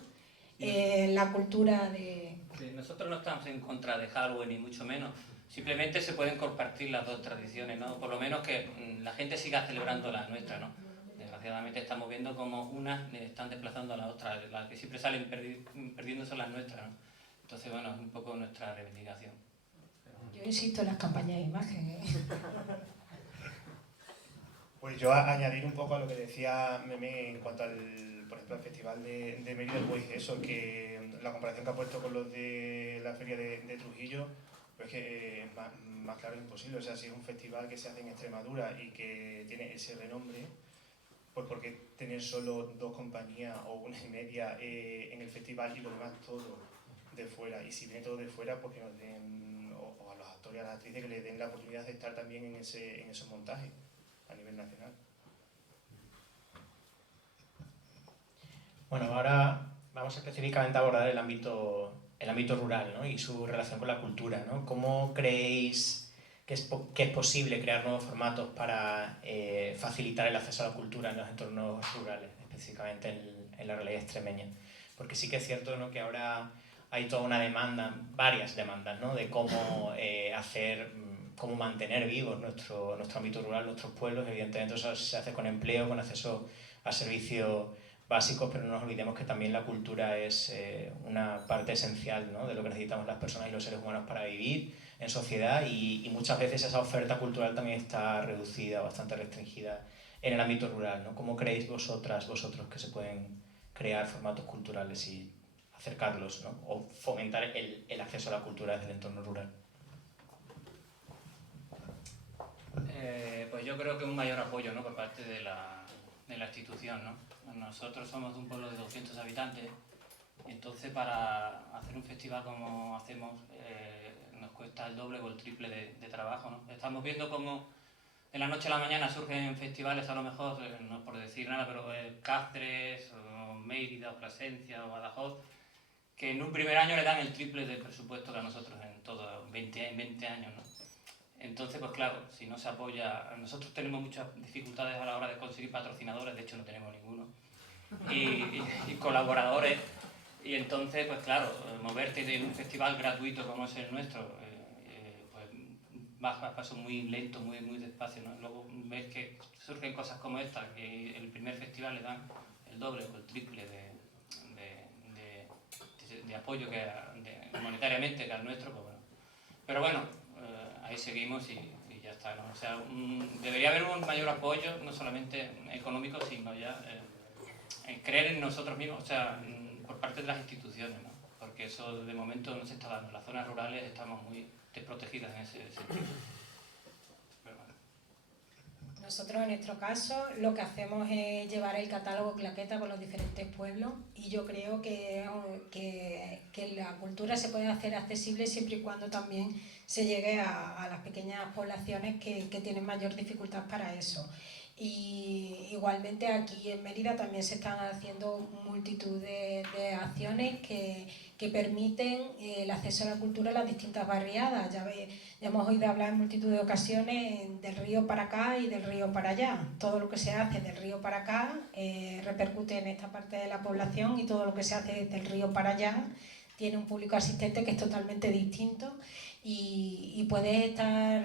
la cultura de... Sí, nosotros no estamos en contra de Halloween ni mucho menos, simplemente se pueden compartir las dos tradiciones, ¿no? Por lo menos que la gente siga celebrando la nuestra, ¿no? Desgraciadamente estamos viendo como unas están desplazando a la otra, las que siempre salen perdiendo son las nuestras, ¿no? Entonces, bueno, es un poco nuestra reivindicación. Yo insisto en las campañas de imagen. Pues yo añadir un poco a lo que decía Meme en cuanto al, por ejemplo, al Festival de Mérida, pues eso, que la comparación que ha puesto con los de la Feria de Trujillo, pues que es más claro imposible. O sea, si es un festival que se hace en Extremadura y que tiene ese renombre, pues ¿por qué tener solo 2 compañías o 1,5 en el festival y lo demás todo de fuera? Y si viene todo de fuera, pues que nos den, o a los actores y a las actrices que les den la oportunidad de estar también en esos montajes a nivel nacional. Bueno, ahora vamos específicamente a abordar el ámbito rural, ¿no? Y su relación con la cultura, ¿no? ¿Cómo creéis que es posible crear nuevos formatos para facilitar el acceso a la cultura en los entornos rurales, específicamente en la realidad extremeña? Porque sí que es cierto, ¿no?, que ahora hay toda una demanda, varias demandas, ¿no? De cómo cómo mantener vivos nuestro ámbito rural, nuestros pueblos. Evidentemente eso se hace con empleo, con acceso a servicios básicos, pero no nos olvidemos que también la cultura es una parte esencial, ¿no? De lo que necesitamos las personas y los seres humanos para vivir en sociedad, y muchas veces esa oferta cultural también está reducida, bastante restringida en el ámbito rural, ¿no? ¿Cómo creéis vosotros que se pueden crear formatos culturales y acercarlos, ¿no? O fomentar el acceso a la cultura desde el entorno rural? Pues yo creo que un mayor apoyo, ¿no? Por parte de la institución, ¿no? Nosotros somos de un pueblo de 200 habitantes, y entonces para hacer un festival como hacemos nos cuesta el doble o el triple de trabajo, ¿no? Estamos viendo cómo de la noche a la mañana surgen festivales, a lo mejor, no por decir nada, pero Cáceres, o Mérida, o Plasencia, o Badajoz, que en un primer año le dan el triple de presupuesto que a nosotros en todo, en 20 años, ¿no? Entonces, pues claro, si no se apoya... Nosotros tenemos muchas dificultades a la hora de conseguir patrocinadores, de hecho no tenemos ninguno, y colaboradores, y entonces, pues claro, moverte de un festival gratuito como es el nuestro, pues vas a paso muy lento, muy despacio, ¿no? Luego ves que surgen cosas como esta, que el primer festival le dan el doble o el triple de apoyo monetariamente que al nuestro, pues bueno. Pero bueno, ahí seguimos y ya está, ¿no? O sea, debería haber un mayor apoyo, no solamente económico, sino ya creer en nosotros mismos, o sea, por parte de las instituciones, ¿no? Porque eso de momento no se está dando. En las zonas rurales estamos muy desprotegidas en ese sentido. Pero bueno. Nosotros en nuestro caso lo que hacemos es llevar el catálogo Claqueta por los diferentes pueblos, y yo creo que la cultura se puede hacer accesible siempre y cuando también se llegue a las pequeñas poblaciones que tienen mayor dificultad para eso. Y igualmente aquí en Mérida también se están haciendo multitud de acciones que permiten el acceso a la cultura en las distintas barriadas. Ya hemos oído hablar en multitud de ocasiones del río para acá y del río para allá. Todo lo que se hace del río para acá repercute en esta parte de la población, y todo lo que se hace del río para allá tiene un público asistente que es totalmente distinto, y puedes estar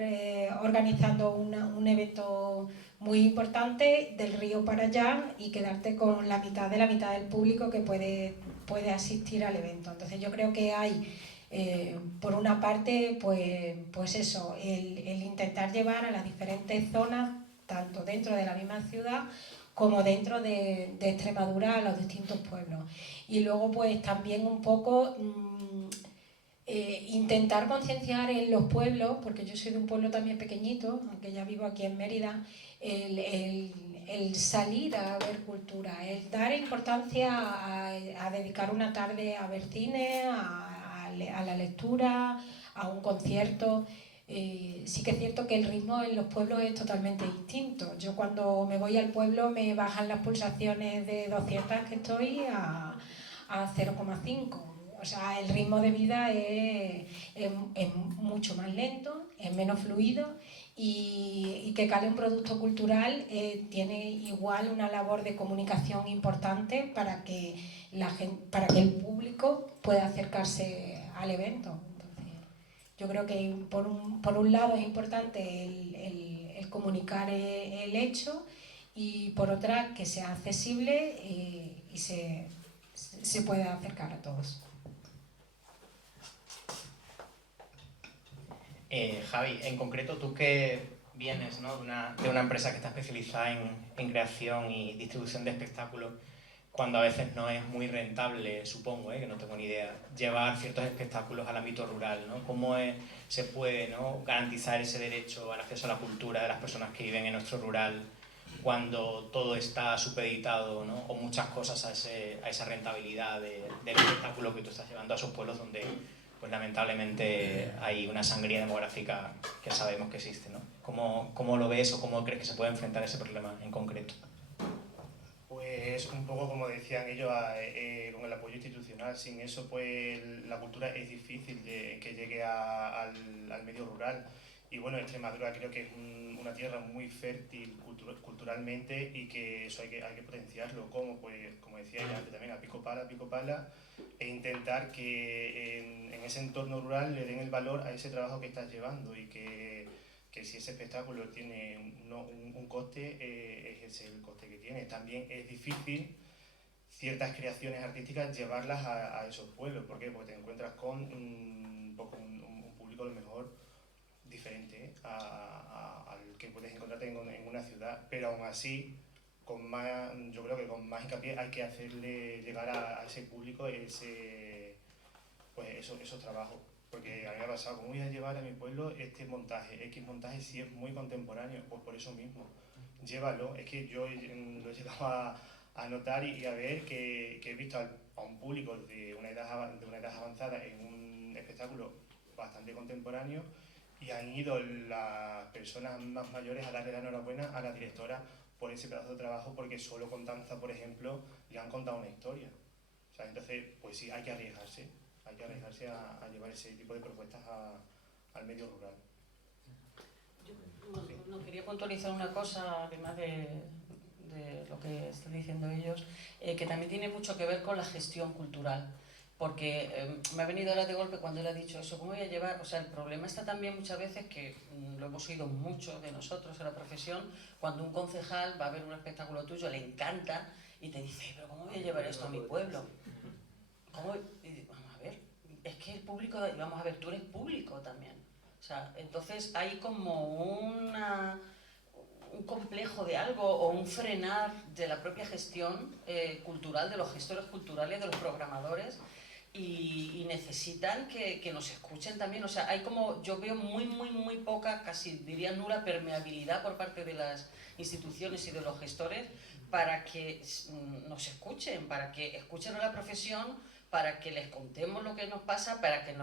organizando un evento muy importante del río para allá y quedarte con la mitad del público que puede asistir al evento. Entonces yo creo que hay, por una parte, pues eso, el intentar llevar a las diferentes zonas, tanto dentro de la misma ciudad como dentro de Extremadura, a los distintos pueblos. Y luego pues también un poco intentar concienciar en los pueblos, porque yo soy de un pueblo también pequeñito, aunque ya vivo aquí en Mérida, el salir a ver cultura, el dar importancia a dedicar una tarde a ver cine, a la lectura, a un concierto. Sí que es cierto que el ritmo en los pueblos es totalmente distinto. Yo cuando me voy al pueblo me bajan las pulsaciones de 200 que estoy a 0,5. O sea, el ritmo de vida es mucho más lento, es menos fluido, y que cale un producto cultural tiene igual una labor de comunicación importante para que el público pueda acercarse al evento. Entonces, yo creo que por un lado es importante el comunicar el hecho, y por otra que sea accesible y se pueda acercar a todos. Javi, en concreto, tú que vienes, ¿no? de una empresa que está especializada en creación y distribución de espectáculos, cuando a veces no es muy rentable, supongo, que no tengo ni idea, llevar ciertos espectáculos al ámbito rural, ¿no? ¿Cómo se puede, ¿no? garantizar ese derecho al acceso a la cultura de las personas que viven en nuestro rural cuando todo está supeditado, ¿no? o muchas cosas a esa rentabilidad del espectáculo que tú estás llevando a esos pueblos donde pues lamentablemente hay una sangría demográfica que sabemos que existe, ¿no? ¿Cómo lo ves o cómo crees que se puede enfrentar ese problema en concreto? Pues un poco como decían ellos, con el apoyo institucional. Sin eso, pues la cultura es difícil que llegue al medio rural. Y bueno, Extremadura creo que es una tierra muy fértil culturalmente y que eso hay que potenciarlo. ¿Cómo? Pues como decía ya antes también, a pico pala, e intentar que en ese entorno rural le den el valor a ese trabajo que estás llevando y que si ese espectáculo tiene un coste, es ese el coste que tiene. También es difícil ciertas creaciones artísticas llevarlas a esos pueblos. ¿Por qué? Porque te encuentras con un público a lo mejor diferente al que puedes encontrarte en una ciudad, pero aún así yo creo que con más hincapié hay que hacerle llegar a ese público esos trabajos. Porque a mí me ha pasado, ¿cómo voy a llevar a mi pueblo este montaje? X montaje si es muy contemporáneo, pues por eso mismo. Llévalo, es que yo lo he llegado a notar y a ver que he visto a un público de una edad avanzada en un espectáculo bastante contemporáneo y han ido las personas más mayores a darle la enhorabuena a la directora por ese pedazo de trabajo, porque solo con danza, por ejemplo, le han contado una historia. O sea, entonces, pues sí, hay que arriesgarse a llevar ese tipo de propuestas al medio rural. Yo quería puntualizar una cosa, además de lo que están diciendo ellos, que también tiene mucho que ver con la gestión cultural. Porque me ha venido ahora de golpe cuando él ha dicho eso, ¿cómo voy a llevar? O sea, el problema está también muchas veces, que lo hemos oído mucho de nosotros en la profesión, cuando un concejal va a ver un espectáculo tuyo, le encanta, y te dice, pero ¿cómo voy a llevar esto a mi pueblo? ¿Cómo? Y vamos a ver, es que el público, vamos a ver, tú eres público también. O sea, entonces hay como un complejo de algo o un frenar de la propia gestión cultural, de los gestores culturales, de los programadores, y necesitan que nos escuchen también. O sea, hay como, yo veo muy poca, casi diría nula permeabilidad por parte de las instituciones y de los gestores para que nos escuchen, para que escuchen a la profesión, para que les contemos lo que nos pasa, para que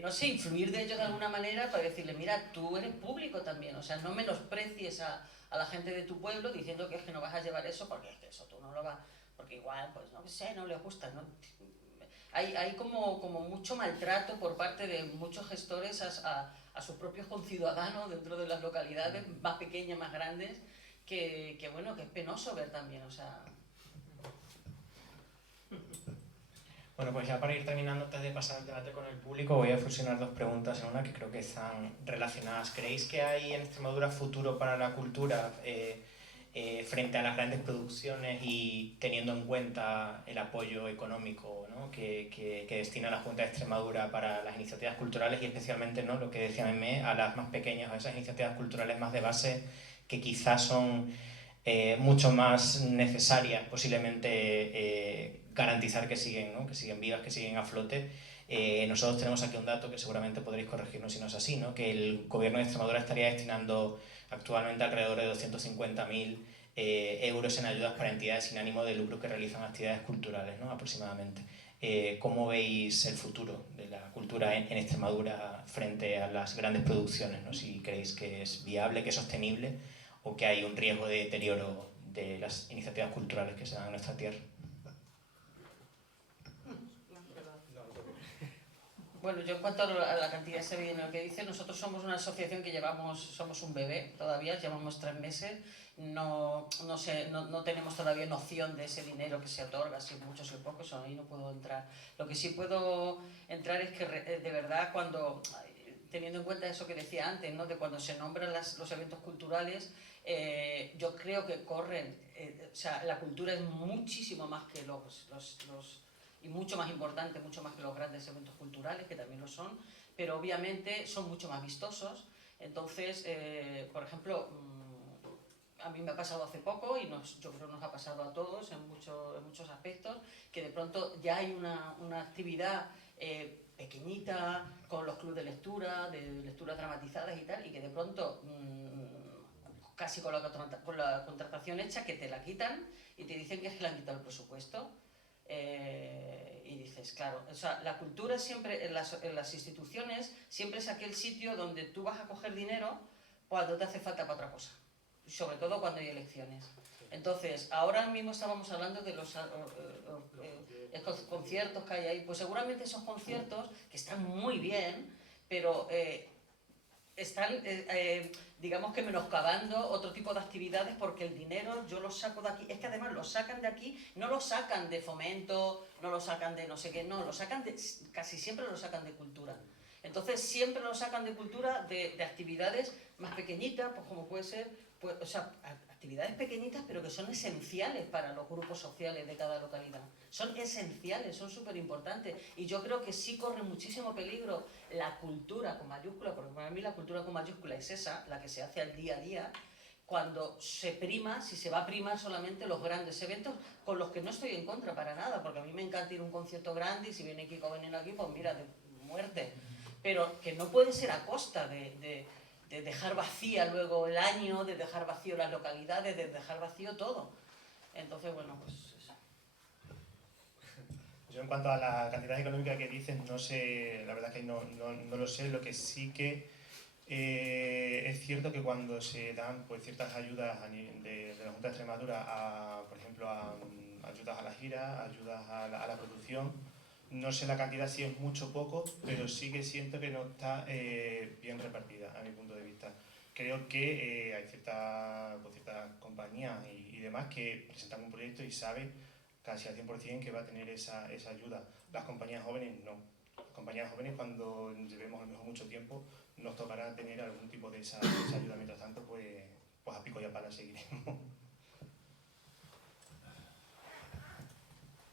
no sé, influir de ellos de alguna manera, para decirle, mira, tú eres público también, o sea, no menosprecies a la gente de tu pueblo diciendo que es que no vas a llevar eso, porque es que eso tú no lo vas, porque igual, pues no sé, no les gusta, ¿no? Hay como mucho maltrato por parte de muchos gestores a sus propios conciudadanos dentro de las localidades más pequeñas, más grandes, que bueno, que es penoso ver también, o sea... Bueno, pues ya para ir terminando, antes de pasar al debate con el público, voy a fusionar dos preguntas en una que creo que están relacionadas. ¿Creéis que hay en Extremadura futuro para la cultura frente a las grandes producciones y teniendo en cuenta el apoyo económico, ¿no? que destina la Junta de Extremadura para las iniciativas culturales y especialmente, ¿no? lo que decía Meme, a las más pequeñas, a esas iniciativas culturales más de base que quizás son mucho más necesarias posiblemente garantizar que siguen, ¿no? que siguen vivas, que siguen a flote? Nosotros tenemos aquí un dato que seguramente podréis corregirnos si no es así, ¿no? que el gobierno de Extremadura estaría destinando actualmente alrededor de 250.000 euros en ayudas para entidades sin ánimo de lucro que realizan actividades culturales, ¿no? aproximadamente. ¿Cómo veis el futuro de la cultura en Extremadura frente a las grandes producciones, ¿no? Si creéis que es viable, que es sostenible o que hay un riesgo de deterioro de las iniciativas culturales que se dan en nuestra tierra? Bueno, yo en cuanto a la cantidad de ese dinero que dice, nosotros somos una asociación que somos un bebé todavía, llevamos 3 meses, no tenemos todavía noción de ese dinero que se otorga, si mucho, si poco, eso ahí no puedo entrar. Lo que sí puedo entrar es que de verdad teniendo en cuenta eso que decía antes, ¿no? de cuando se nombran los eventos culturales, yo creo que corren, o sea, la cultura es muchísimo más que y mucho más importante, mucho más que los grandes eventos culturales, que también lo son, pero obviamente son mucho más vistosos. Entonces, por ejemplo, a mí me ha pasado hace poco, y yo creo que nos ha pasado a todos en muchos aspectos, que de pronto ya hay una actividad pequeñita, con los clubes de lecturas dramatizadas y tal, y que de pronto, casi con la contratación hecha, que te la quitan y te dicen que es que le han quitado el presupuesto. Y dices, claro, o sea, la cultura siempre, en las instituciones, siempre es aquel sitio donde tú vas a coger dinero cuando te hace falta para otra cosa, sobre todo cuando hay elecciones. Entonces, ahora mismo estábamos hablando de los conciertos que hay ahí, pues seguramente esos conciertos, que están muy bien, pero están, digamos que menoscabando otro tipo de actividades porque el dinero yo lo saco de aquí. Es que además lo sacan de aquí, no lo sacan de fomento, no lo sacan de no sé qué, no, lo sacan de, casi siempre lo sacan de cultura. Entonces siempre lo sacan de cultura, de actividades más pequeñitas, pues como puede ser, pues, o sea, actividades pequeñitas pero que son esenciales para los grupos sociales de cada localidad. Son esenciales, son súper importantes. Y yo creo que sí corre muchísimo peligro la cultura con mayúscula, porque para mí la cultura con mayúscula es esa, la que se hace al día a día, cuando se prima, si se va a primar solamente los grandes eventos, con los que no estoy en contra para nada, porque a mí me encanta ir a un concierto grande y si viene Kiko Veneno aquí, pues mira, de muerte. Pero que no puede ser a costa de dejar vacía luego el año, de dejar vacío las localidades, de dejar vacío todo. Entonces, bueno, pues eso. Yo en cuanto a la cantidad económica que dices, no sé, la verdad es que no lo sé. Lo que sí que es cierto que cuando se dan pues ciertas ayudas de la Junta de Extremadura, por ejemplo, a ayudas a la gira, ayudas a la producción, no sé la cantidad si es mucho o poco, pero sí que siento que no está bien repartida a mi punto de vista. Creo que hay ciertas compañías y demás que presentan un proyecto y saben casi al 100% que va a tener esa ayuda. Las compañías jóvenes no. Las compañías jóvenes, cuando llevemos a lo mejor mucho tiempo, nos tocará tener algún tipo de esa ayuda. Mientras tanto, pues a pico y a pala seguiremos.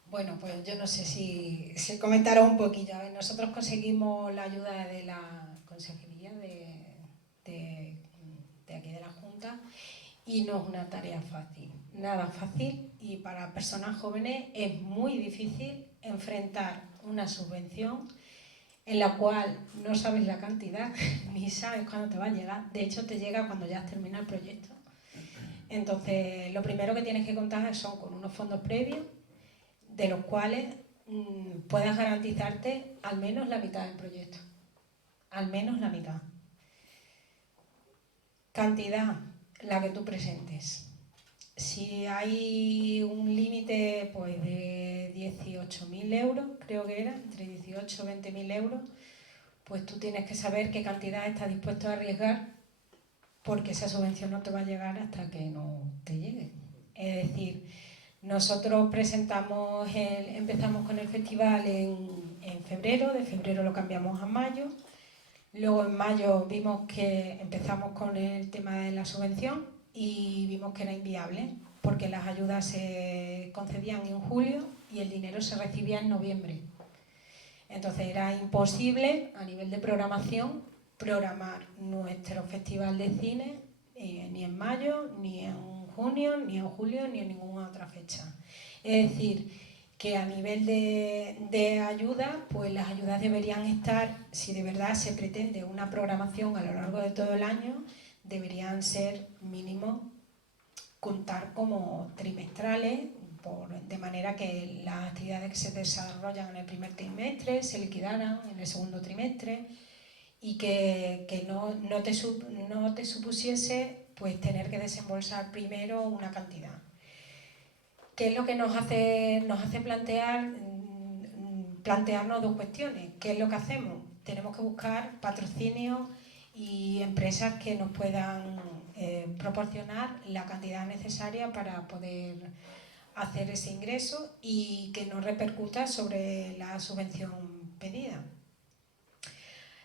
Bueno, pues yo no sé si comentaros un poquillo. A ver, nosotros conseguimos la ayuda de la consejería de aquí de la Junta y no es una tarea fácil, nada fácil, y para personas jóvenes es muy difícil enfrentar una subvención en la cual no sabes la cantidad ni sabes cuándo te va a llegar. De hecho, te llega cuando ya has terminado el proyecto. Entonces, lo primero que tienes que contar son con unos fondos previos, de los cuales puedas garantizarte al menos la mitad del proyecto. Al menos la mitad. Cantidad, la que tú presentes. Si hay un límite pues, de 18.000 euros, creo que era, entre 18 y 20.000 euros, pues tú tienes que saber qué cantidad estás dispuesto a arriesgar, porque esa subvención no te va a llegar hasta que no te llegue. Es decir, nosotros empezamos con el festival en febrero, de febrero lo cambiamos a mayo, luego en mayo vimos que empezamos con el tema de la subvención y vimos que era inviable, porque las ayudas se concedían en julio y el dinero se recibía en noviembre. Entonces era imposible a nivel de programación programar nuestro festival de cine ni en mayo, ni en junio, ni en julio, ni en ninguna otra fecha. Es decir, que a nivel de ayuda, pues las ayudas deberían estar, si de verdad se pretende una programación a lo largo de todo el año, deberían ser mínimo contar como trimestrales, de manera que las actividades que se desarrollan en el primer trimestre se liquidaran en el segundo trimestre y que no te supusiese pues tener que desembolsar primero una cantidad. ¿Qué es lo que nos hace plantearnos dos cuestiones? ¿Qué es lo que hacemos? Tenemos que buscar patrocinios y empresas que nos puedan proporcionar la cantidad necesaria para poder hacer ese ingreso y que no repercuta sobre la subvención pedida.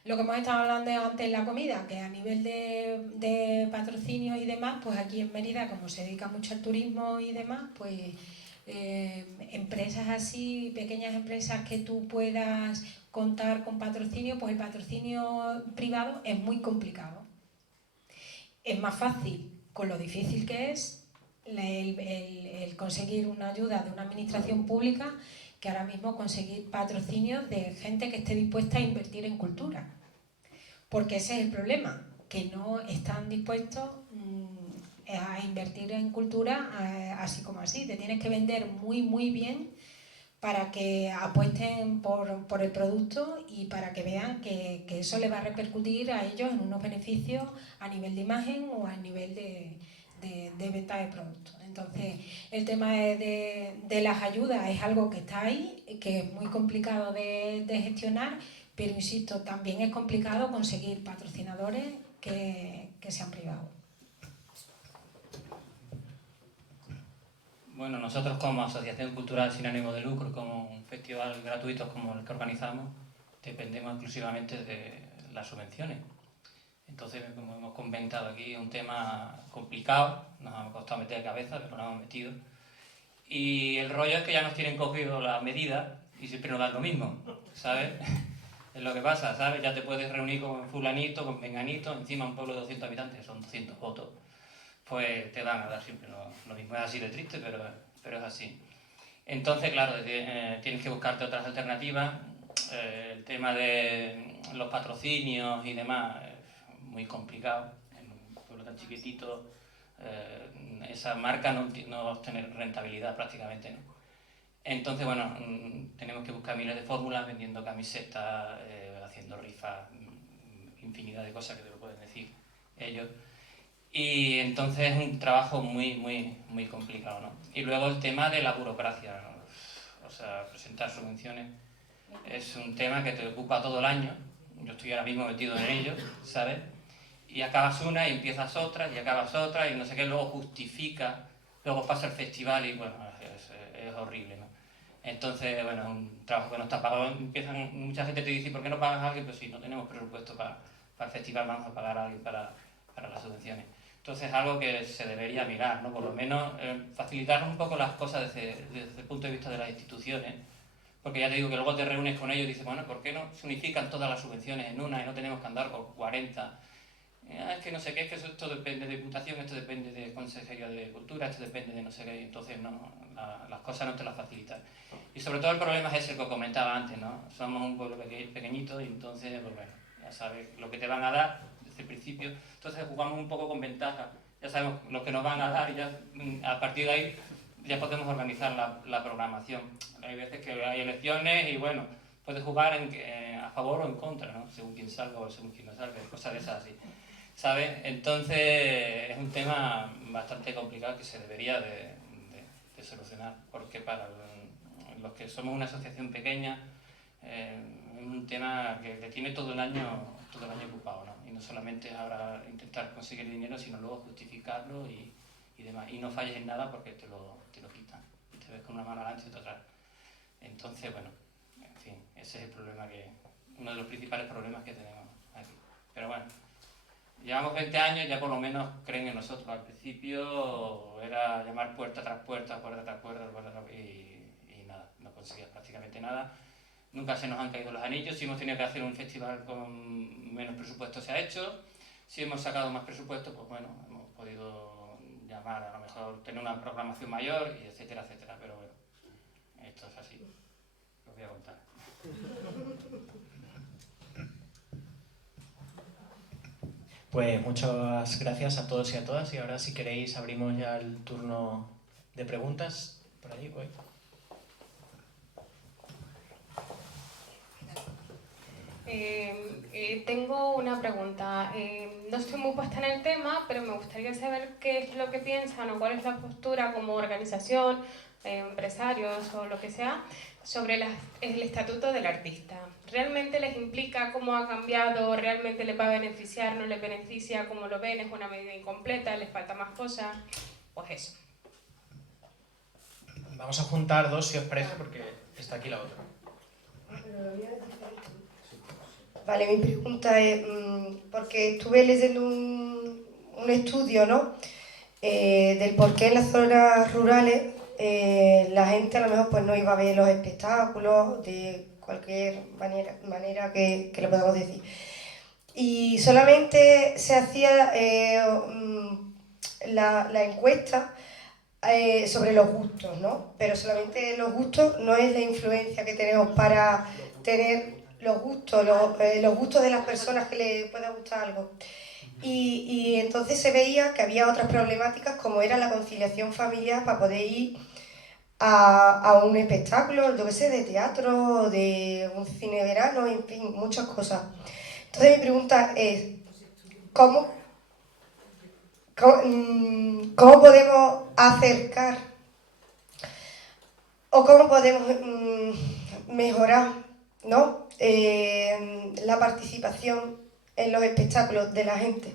Lo que hemos estado hablando antes en la comida, que a nivel de patrocinio y demás, pues aquí en Mérida, como se dedica mucho al turismo y demás, pues empresas así, pequeñas empresas que tú puedas contar con patrocinio, pues el patrocinio privado es muy complicado. Es más fácil, con lo difícil que es, el conseguir una ayuda de una administración pública, que ahora mismo conseguir patrocinios de gente que esté dispuesta a invertir en cultura. Porque ese es el problema, que no están dispuestos a invertir en cultura así como así. Te tienes que vender muy, muy bien para que apuesten por el producto y para que vean que eso les va a repercutir a ellos en unos beneficios a nivel de imagen o a nivel de venta de productos. Entonces, el tema de las ayudas es algo que está ahí, que es muy complicado de gestionar, pero insisto, también es complicado conseguir patrocinadores que se han privado. Bueno, nosotros como Asociación Cultural Sin Ánimo de Lucro, como un festival gratuito como el que organizamos, dependemos exclusivamente de las subvenciones. Entonces, como hemos comentado aquí, es un tema complicado, nos ha costado meter de cabeza, pero nos hemos metido. Y el rollo es que ya nos tienen cogido las medidas y siempre nos dan lo mismo, ¿sabes? Es lo que pasa, ¿sabes? Ya te puedes reunir con fulanito, con menganito, encima un pueblo de 200 habitantes, son 200 votos, pues te van a dar siempre lo mismo. Es así de triste, pero es así. Entonces, claro, tienes que buscarte otras alternativas. El tema de los patrocinios y demás es muy complicado. En un pueblo tan chiquitito, esa marca no va a obtener rentabilidad prácticamente, ¿no? Entonces, bueno, tenemos que buscar miles de fórmulas, vendiendo camisetas, haciendo rifas, infinidad de cosas que te lo pueden decir ellos. Y entonces es un trabajo muy complicado, ¿no? Y luego el tema de la burocracia, ¿no? O sea, presentar subvenciones es un tema que te ocupa todo el año. Yo estoy ahora mismo metido en ello, ¿sabes? Y acabas una y empiezas otra y acabas otra y no sé qué, luego justifica, luego pasa el festival y bueno, es horrible, ¿no? Entonces, bueno, es un trabajo que no está pagado. Mucha gente te dice, ¿por qué no pagas a alguien? Pues sí, no tenemos presupuesto para el festival, vamos a pagar a alguien para las subvenciones. Entonces es algo que se debería mirar, ¿no? Por lo menos facilitar un poco las cosas desde el punto de vista de las instituciones, porque ya te digo que luego te reúnes con ellos y dices, bueno, ¿por qué no se unifican todas las subvenciones en una y no tenemos que andar por 40? Es que no sé qué, es que esto depende de Diputación, esto depende de Consejería de Cultura, esto depende de no sé qué, entonces no, las cosas no te las facilitan. Y sobre todo el problema es ese que comentaba antes, ¿no? Somos un pueblo pequeñito y entonces, pues bueno, ya sabes lo que te van a dar desde el principio, entonces jugamos un poco con ventaja, ya sabemos lo que nos van a dar y ya a partir de ahí ya podemos organizar la programación. Hay veces que hay elecciones y bueno, puedes jugar a favor o en contra, ¿no? Según quien salga o según quien no salga, cosas de esas así, ¿sabes? Entonces es un tema bastante complicado que se debería de solucionar, porque para los que somos una asociación pequeña es un tema que tiene todo el año ocupado, ¿no? Y no solamente ahora intentar conseguir dinero, sino luego justificarlo y demás. Y no falles en nada porque te lo quitan. Y te ves con una mano adelante y otra atrás. Entonces, bueno, en fin, ese es el problema uno de los principales problemas que tenemos aquí. Pero bueno, llevamos 20 años, ya por lo menos creen en nosotros. Al principio era llamar puerta tras puerta, y nada, no conseguías prácticamente nada. Nunca se nos han caído los anillos. Si hemos tenido que hacer un festival con menos presupuesto se ha hecho. Si hemos sacado más presupuesto, pues bueno, hemos podido llamar, a lo mejor tener una programación mayor, y etcétera, etcétera. Pero bueno, esto es así. Lo voy a contar. Pues muchas gracias a todos y a todas. Y ahora, si queréis, abrimos ya el turno de preguntas. Por allí, voy. Tengo una pregunta. No estoy muy puesta en el tema, pero me gustaría saber qué es lo que piensan o cuál es la postura como organización, empresarios o lo que sea, sobre el estatuto del artista. ¿Realmente les implica cómo ha cambiado? ¿Realmente les va a beneficiar? ¿No les beneficia? ¿Cómo lo ven? ¿Es una medida incompleta? ¿Les falta más cosas? Pues eso. Vamos a juntar dos, si os parece, porque está aquí la otra. Vale, mi pregunta es, porque estuve leyendo un estudio, ¿no? Del por qué en las zonas rurales la gente a lo mejor pues no iba a ver los espectáculos de cualquier manera que le podamos decir. Y solamente se hacía la encuesta sobre los gustos, ¿no? Pero solamente los gustos no es la influencia que tenemos para tener los gustos de las personas que les pueda gustar algo. Y entonces se veía que había otras problemáticas como era la conciliación familiar para poder ir a un espectáculo, yo qué sé, de teatro, de un cine de verano, en fin, muchas cosas. Entonces mi pregunta es, ¿cómo podemos acercar o cómo podemos mejorar, ¿no? La participación en los espectáculos de la gente,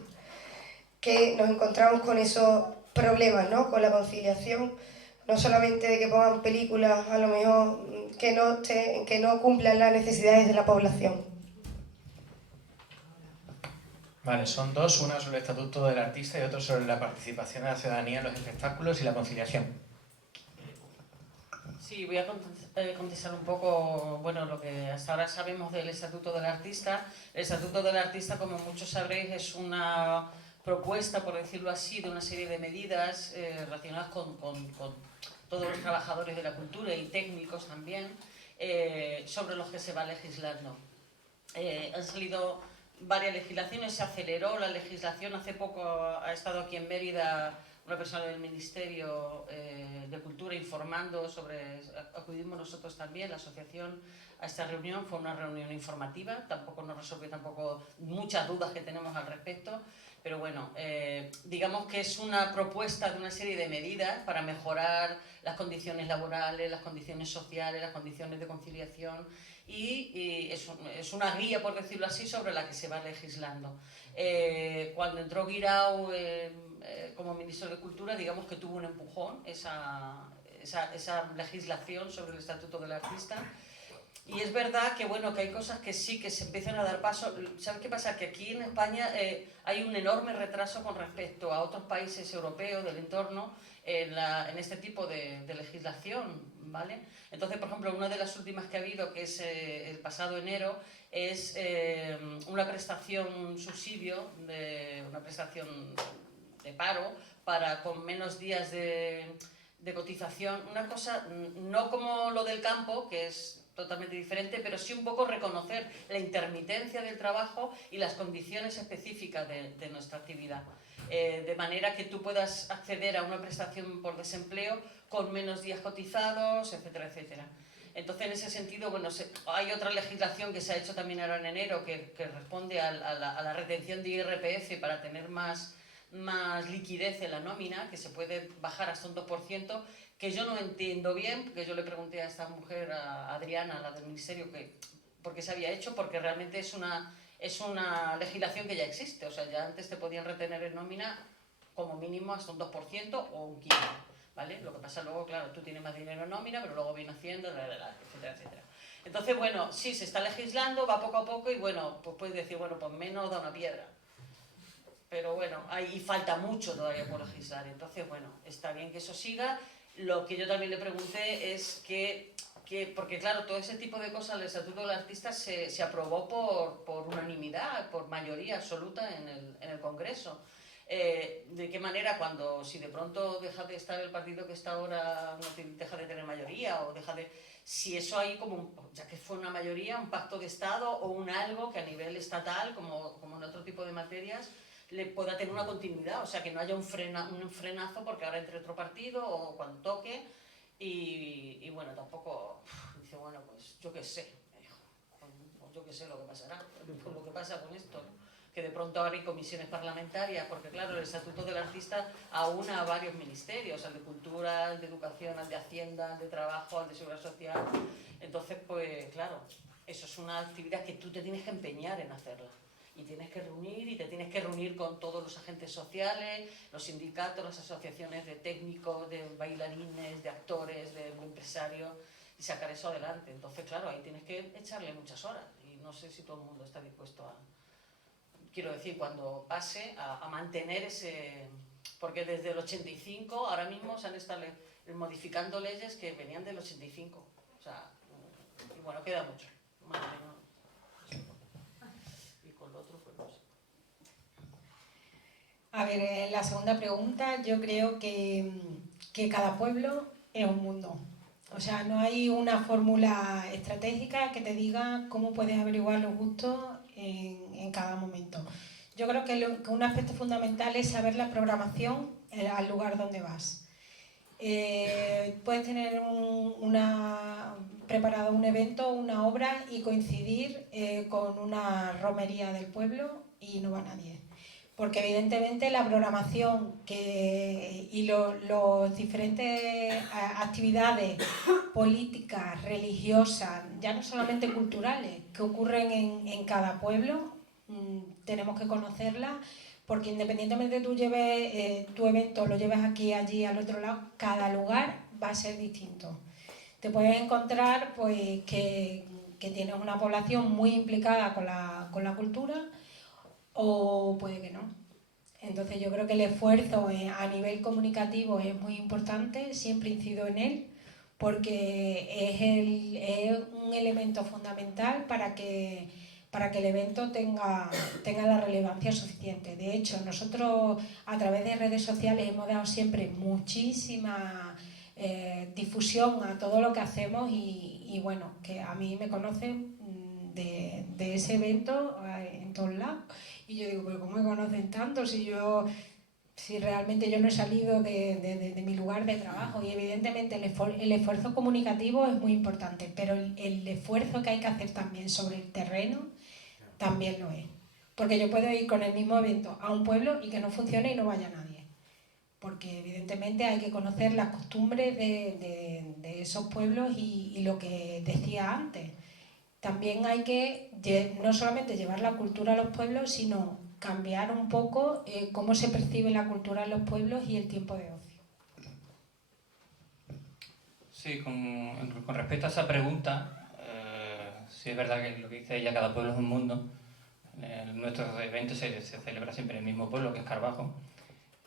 que nos encontramos con esos problemas, ¿no? Con la conciliación, no solamente de que pongan películas a lo mejor que no cumplan las necesidades de la población. Vale, son dos, una sobre el estatuto del artista y otra sobre la participación de la ciudadanía en los espectáculos y la conciliación. Sí, voy a contestar un poco, bueno, lo que hasta ahora sabemos del Estatuto del Artista. El Estatuto del Artista, como muchos sabréis, es una propuesta, por decirlo así, de una serie de medidas relacionadas con todos los trabajadores de la cultura y técnicos también, sobre los que se va legislando. Han salido varias legislaciones, se aceleró la legislación. Hace poco ha estado aquí en Mérida una persona del Ministerio de Cultura informando sobre, acudimos nosotros también, la asociación, a esta reunión. Fue una reunión informativa, tampoco nos resolvió tampoco muchas dudas que tenemos al respecto, pero bueno, digamos que es una propuesta de una serie de medidas para mejorar las condiciones laborales, las condiciones sociales, las condiciones de conciliación, y es una guía, por decirlo así, sobre la que se va legislando. Cuando entró Guirao como ministro de Cultura, digamos que tuvo un empujón esa legislación sobre el Estatuto del Artista. Y es verdad que, bueno, que hay cosas que sí que se empiezan a dar paso. ¿Sabes qué pasa? Que aquí en España hay un enorme retraso con respecto a otros países europeos del entorno en este tipo de legislación, ¿vale? Entonces, por ejemplo, una de las últimas que ha habido, que es el pasado enero, es una prestación subsidio, una prestación de paro con menos días de cotización. Una cosa, no como lo del campo, que es totalmente diferente, pero sí un poco reconocer la intermitencia del trabajo y las condiciones específicas de nuestra actividad. De manera que tú puedas acceder a una prestación por desempleo con menos días cotizados, etcétera, etcétera. Entonces, en ese sentido, bueno, hay otra legislación que se ha hecho también ahora en enero que responde a la retención de IRPF para tener más liquidez en la nómina, que se puede bajar hasta un 2%, que yo no entiendo bien, porque yo le pregunté a esta mujer, a Adriana, la del Ministerio, por qué se había hecho, porque realmente es una legislación que ya existe. O sea, ya antes te podían retener en nómina como mínimo hasta un 2% o un 15%, ¿vale? Lo que pasa luego, claro, tú tienes más dinero en nómina, pero luego viene Hacienda, etcétera, etcétera. Entonces, bueno, sí, se está legislando, va poco a poco y, bueno, pues puedes decir, bueno, pues menos da una piedra. Pero bueno, ahí falta mucho todavía por legislar. Entonces, bueno, está bien que eso siga. Lo que yo también le pregunté es porque claro, todo ese tipo de cosas, el Estatuto del Artista se aprobó por unanimidad, por mayoría absoluta en el Congreso. ¿De qué manera si de pronto deja de estar el partido que está ahora, deja de tener mayoría, o si eso hay como, ya que fue una mayoría, un pacto de Estado o un algo que a nivel estatal, como en otro tipo de materias, le pueda tener una continuidad, o sea, que no haya un frenazo porque ahora entre otro partido o cuando toque, y bueno, tampoco dice, bueno, pues yo qué sé, pues yo qué sé lo que pasará, pues lo que pasa con esto, ¿no? Que de pronto ahora hay comisiones parlamentarias, porque claro, el Estatuto del Artista aúna a varios ministerios, al de Cultura, al de Educación, al de Hacienda, al de Trabajo, al de Seguridad Social. Entonces, pues claro, eso es una actividad que tú te tienes que empeñar en hacerla. Y te tienes que reunir con todos los agentes sociales, los sindicatos, las asociaciones de técnicos, de bailarines, de actores, de empresarios, y sacar eso adelante. Entonces, claro, ahí tienes que echarle muchas horas, y no sé si todo el mundo está dispuesto quiero decir, cuando pase, a mantener ese... Porque desde el 85, ahora mismo se han estado modificando leyes que venían del 85. O sea, y bueno, queda mucho. Más o menos. Y con lo otro, pues no sé. A ver, la segunda pregunta, yo creo que cada pueblo es un mundo. O sea, no hay una fórmula estratégica que te diga cómo puedes averiguar los gustos en cada momento. Yo creo que un aspecto fundamental es saber la programación al lugar donde vas. Puedes tener preparado un evento, una obra y coincidir con una romería del pueblo y no va nadie. Porque evidentemente la programación y los diferentes actividades políticas, religiosas, ya no solamente culturales, que ocurren en cada pueblo, tenemos que conocerla, porque independientemente de tú lleves tu evento, lo lleves aquí, allí, al otro lado, cada lugar va a ser distinto. Te puedes encontrar pues que tienes una población muy implicada con la cultura, o puede que no. Entonces yo creo que el esfuerzo a nivel comunicativo es muy importante, siempre incido en él, porque es un elemento fundamental para que el evento tenga la relevancia suficiente. De hecho, nosotros a través de redes sociales hemos dado siempre muchísima difusión a todo lo que hacemos y bueno, que a mí me conocen de ese evento en todos lados. Y yo digo, pero ¿cómo me conocen tanto si realmente yo no he salido de mi lugar de trabajo? Y evidentemente el esfuerzo comunicativo es muy importante, pero el esfuerzo que hay que hacer también sobre el terreno también lo es. Porque yo puedo ir con el mismo evento a un pueblo y que no funcione y no vaya nadie. Porque evidentemente hay que conocer las costumbres de esos pueblos y lo que decía antes. También hay que no solamente llevar la cultura a los pueblos, sino cambiar un poco cómo se percibe la cultura en los pueblos y el tiempo de ocio. Sí, con respecto a esa pregunta, sí es verdad que lo que dice ella, cada pueblo es un mundo. Nuestro evento se celebra siempre en el mismo pueblo, que es Carbajo.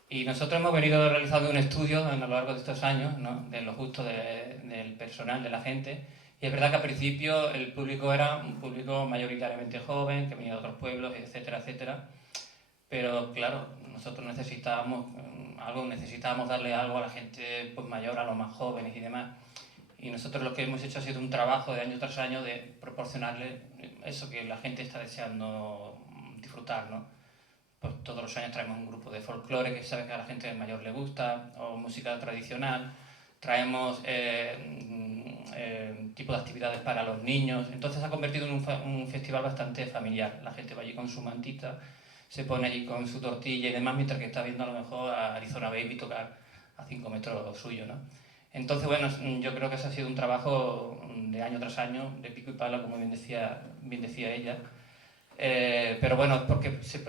Y nosotros hemos venido realizando un estudio a lo largo de estos años, ¿no?, de los gustos del personal, de la gente. Y es verdad que al principio el público era un público mayoritariamente joven, que venía de otros pueblos, etcétera, etcétera. Pero claro, nosotros necesitábamos darle algo a la gente pues, mayor, a los más jóvenes y demás. Y nosotros lo que hemos hecho ha sido un trabajo de año tras año de proporcionarle eso que la gente está deseando disfrutar, ¿no? Pues todos los años traemos un grupo de folclore que sabe que a la gente mayor le gusta, o música tradicional. Traemos tipo de actividades para los niños. Entonces se ha convertido en un festival bastante familiar. La gente va allí con su mantita, se pone allí con su tortilla y demás, mientras que está viendo a lo mejor a Arizona Baby tocar a 5 metros suyo, ¿no? Entonces, bueno, yo creo que ese ha sido un trabajo de año tras año, de pico y pala, como bien decía ella. Pero bueno, es porque se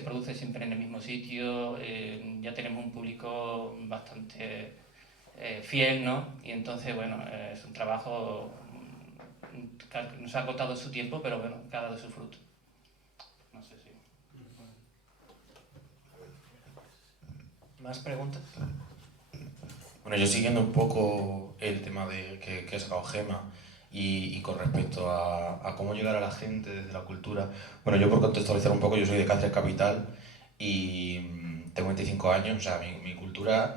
produce siempre en el mismo sitio, ya tenemos un público bastante fiel, ¿no? Y entonces, bueno, es un trabajo que nos ha costado su tiempo, pero bueno, que ha dado su fruto. No sé si... ¿Más preguntas? Bueno, yo siguiendo un poco el tema que ha sacado Gemma y con respecto a cómo llegar a la gente desde la cultura, bueno, yo por contextualizar un poco, yo soy de Cáceres capital y tengo 25 años, o sea, mi cultura,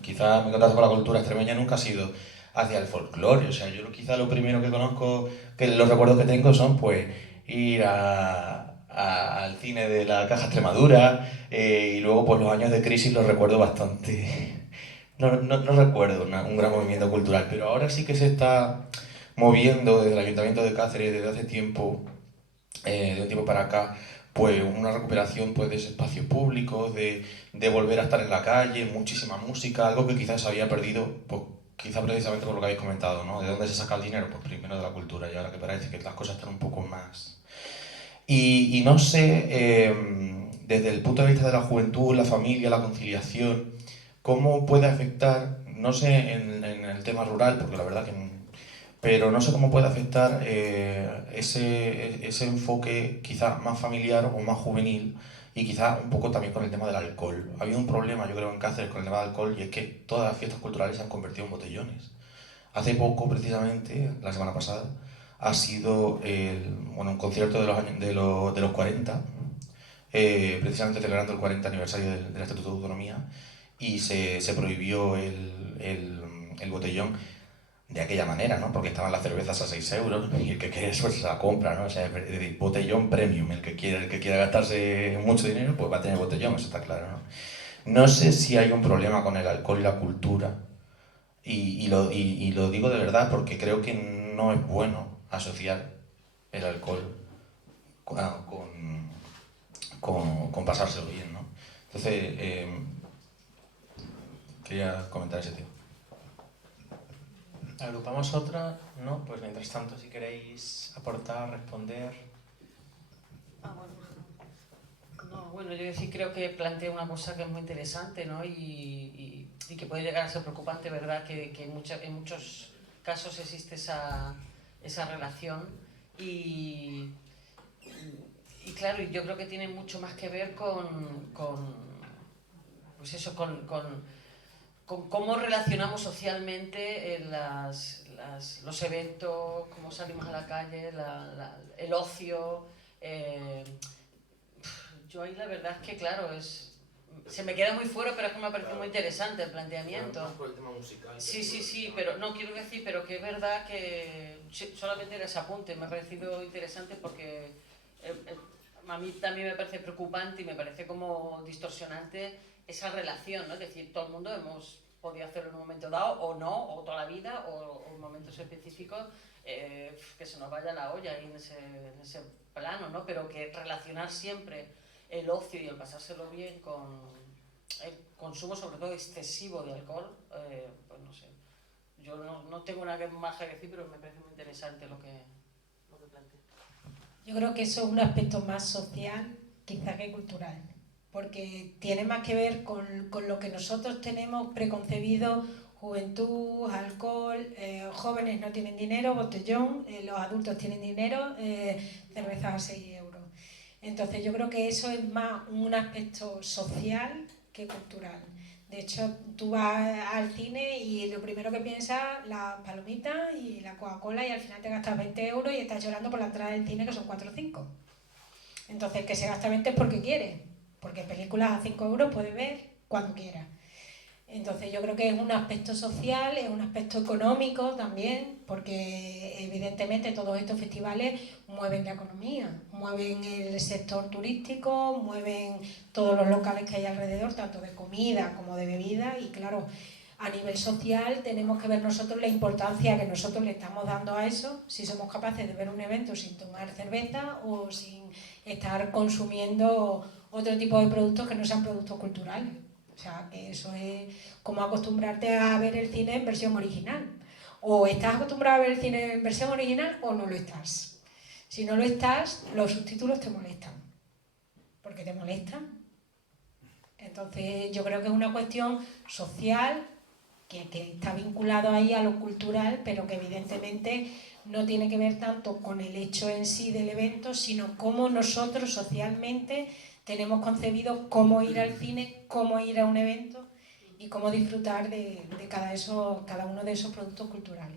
quizá mi contacto con la cultura extremeña nunca ha sido hacia el folclore, o sea, yo quizá lo primero que conozco, que los recuerdos que tengo son pues ir al cine de la Caja Extremadura y luego pues los años de crisis los recuerdo bastante. No recuerdo un gran movimiento cultural, pero ahora sí que se está moviendo desde el Ayuntamiento de Cáceres desde hace tiempo, de un tiempo para acá, pues una recuperación pues, de ese espacio público, de volver a estar en la calle, muchísima música, algo que quizás se había perdido, pues quizá precisamente por lo que habéis comentado, ¿no? ¿De dónde se saca el dinero? Pues primero de la cultura, y ahora que parece que las cosas están un poco más... Y no sé, desde el punto de vista de la juventud, la familia, la conciliación, ¿cómo puede afectar, no sé en el tema rural, porque la verdad que... pero no sé cómo puede afectar ese enfoque quizá más familiar o más juvenil y quizá un poco también con el tema del alcohol. Ha habido un problema, yo creo, en Cáceres con el tema del alcohol y es que todas las fiestas culturales se han convertido en botellones. Hace poco, precisamente, la semana pasada, ha sido un concierto de los 40, precisamente celebrando el 40 aniversario del Estatuto de Autonomía, y se prohibió el botellón de aquella manera, ¿no? Porque estaban las cervezas a 6 euros y el que quiere eso se la compra, ¿no? O sea, es decir, botellón premium, el que quiera gastarse mucho dinero, pues va a tener botellón, eso está claro, ¿no? No sé si hay un problema con el alcohol y la cultura, y lo digo de verdad porque creo que no es bueno asociar el alcohol con pasárselo bien, ¿no? Entonces, quería comentar ese tema. ¿Agrupamos otra? No, pues mientras tanto, si queréis aportar, responder... Ah, bueno. No, bueno, yo sí creo que plantea una cosa que es muy interesante, ¿no? Y que puede llegar a ser preocupante, ¿verdad? Que en muchos casos existe esa relación y claro, yo creo que tiene mucho más que ver pues eso, con cómo relacionamos socialmente en los eventos, cómo salimos a la calle, el ocio. Yo ahí la verdad es que, claro, se me queda muy fuera, pero es que me ha parecido muy interesante el planteamiento. Más por el tema musical. Sí, pero no quiero decir, pero que es verdad que solamente era ese apunte, me ha parecido interesante porque a mí también me parece preocupante y me parece como distorsionante esa relación, ¿no? Es decir, todo el mundo hemos podido hacerlo en un momento dado o no, o toda la vida, o en momentos específicos, que se nos vaya la olla ahí en ese plano, ¿no? Pero que relacionar siempre el ocio y el pasárselo bien con el consumo, sobre todo excesivo de alcohol, pues no sé. Yo no tengo nada más que decir, pero me parece muy interesante lo que plantea. Yo creo que eso es un aspecto más social quizá que cultural, porque tiene más que ver con lo que nosotros tenemos preconcebido: juventud, alcohol, jóvenes no tienen dinero, botellón, los adultos tienen dinero, cervezas a 6 euros. Entonces yo creo que eso es más un aspecto social que cultural. De hecho, tú vas al cine y lo primero que piensas, las palomitas y la Coca-Cola, y al final te gastas 20 euros y estás llorando por la entrada del cine, que son 4 o 5. Entonces, el que se gasta 20 es porque quiere, porque películas a 5 euros puedes ver cuando quieras. Entonces yo creo que es un aspecto social, es un aspecto económico también, porque evidentemente todos estos festivales mueven la economía, mueven el sector turístico, mueven todos los locales que hay alrededor, tanto de comida como de bebida, y claro, a nivel social tenemos que ver nosotros la importancia que nosotros le estamos dando a eso, si somos capaces de ver un evento sin tomar cerveza o sin estar consumiendo otro tipo de productos que no sean productos culturales. O sea, que eso es como acostumbrarte a ver el cine en versión original. O estás acostumbrado a ver el cine en versión original o no lo estás. Si no lo estás, los subtítulos te molestan. Porque te molestan. Entonces yo creo que es una cuestión social que está vinculado ahí a lo cultural, pero que evidentemente no tiene que ver tanto con el hecho en sí del evento, sino cómo nosotros socialmente tenemos concebido cómo ir al cine, cómo ir a un evento y cómo disfrutar de cada uno de esos productos culturales.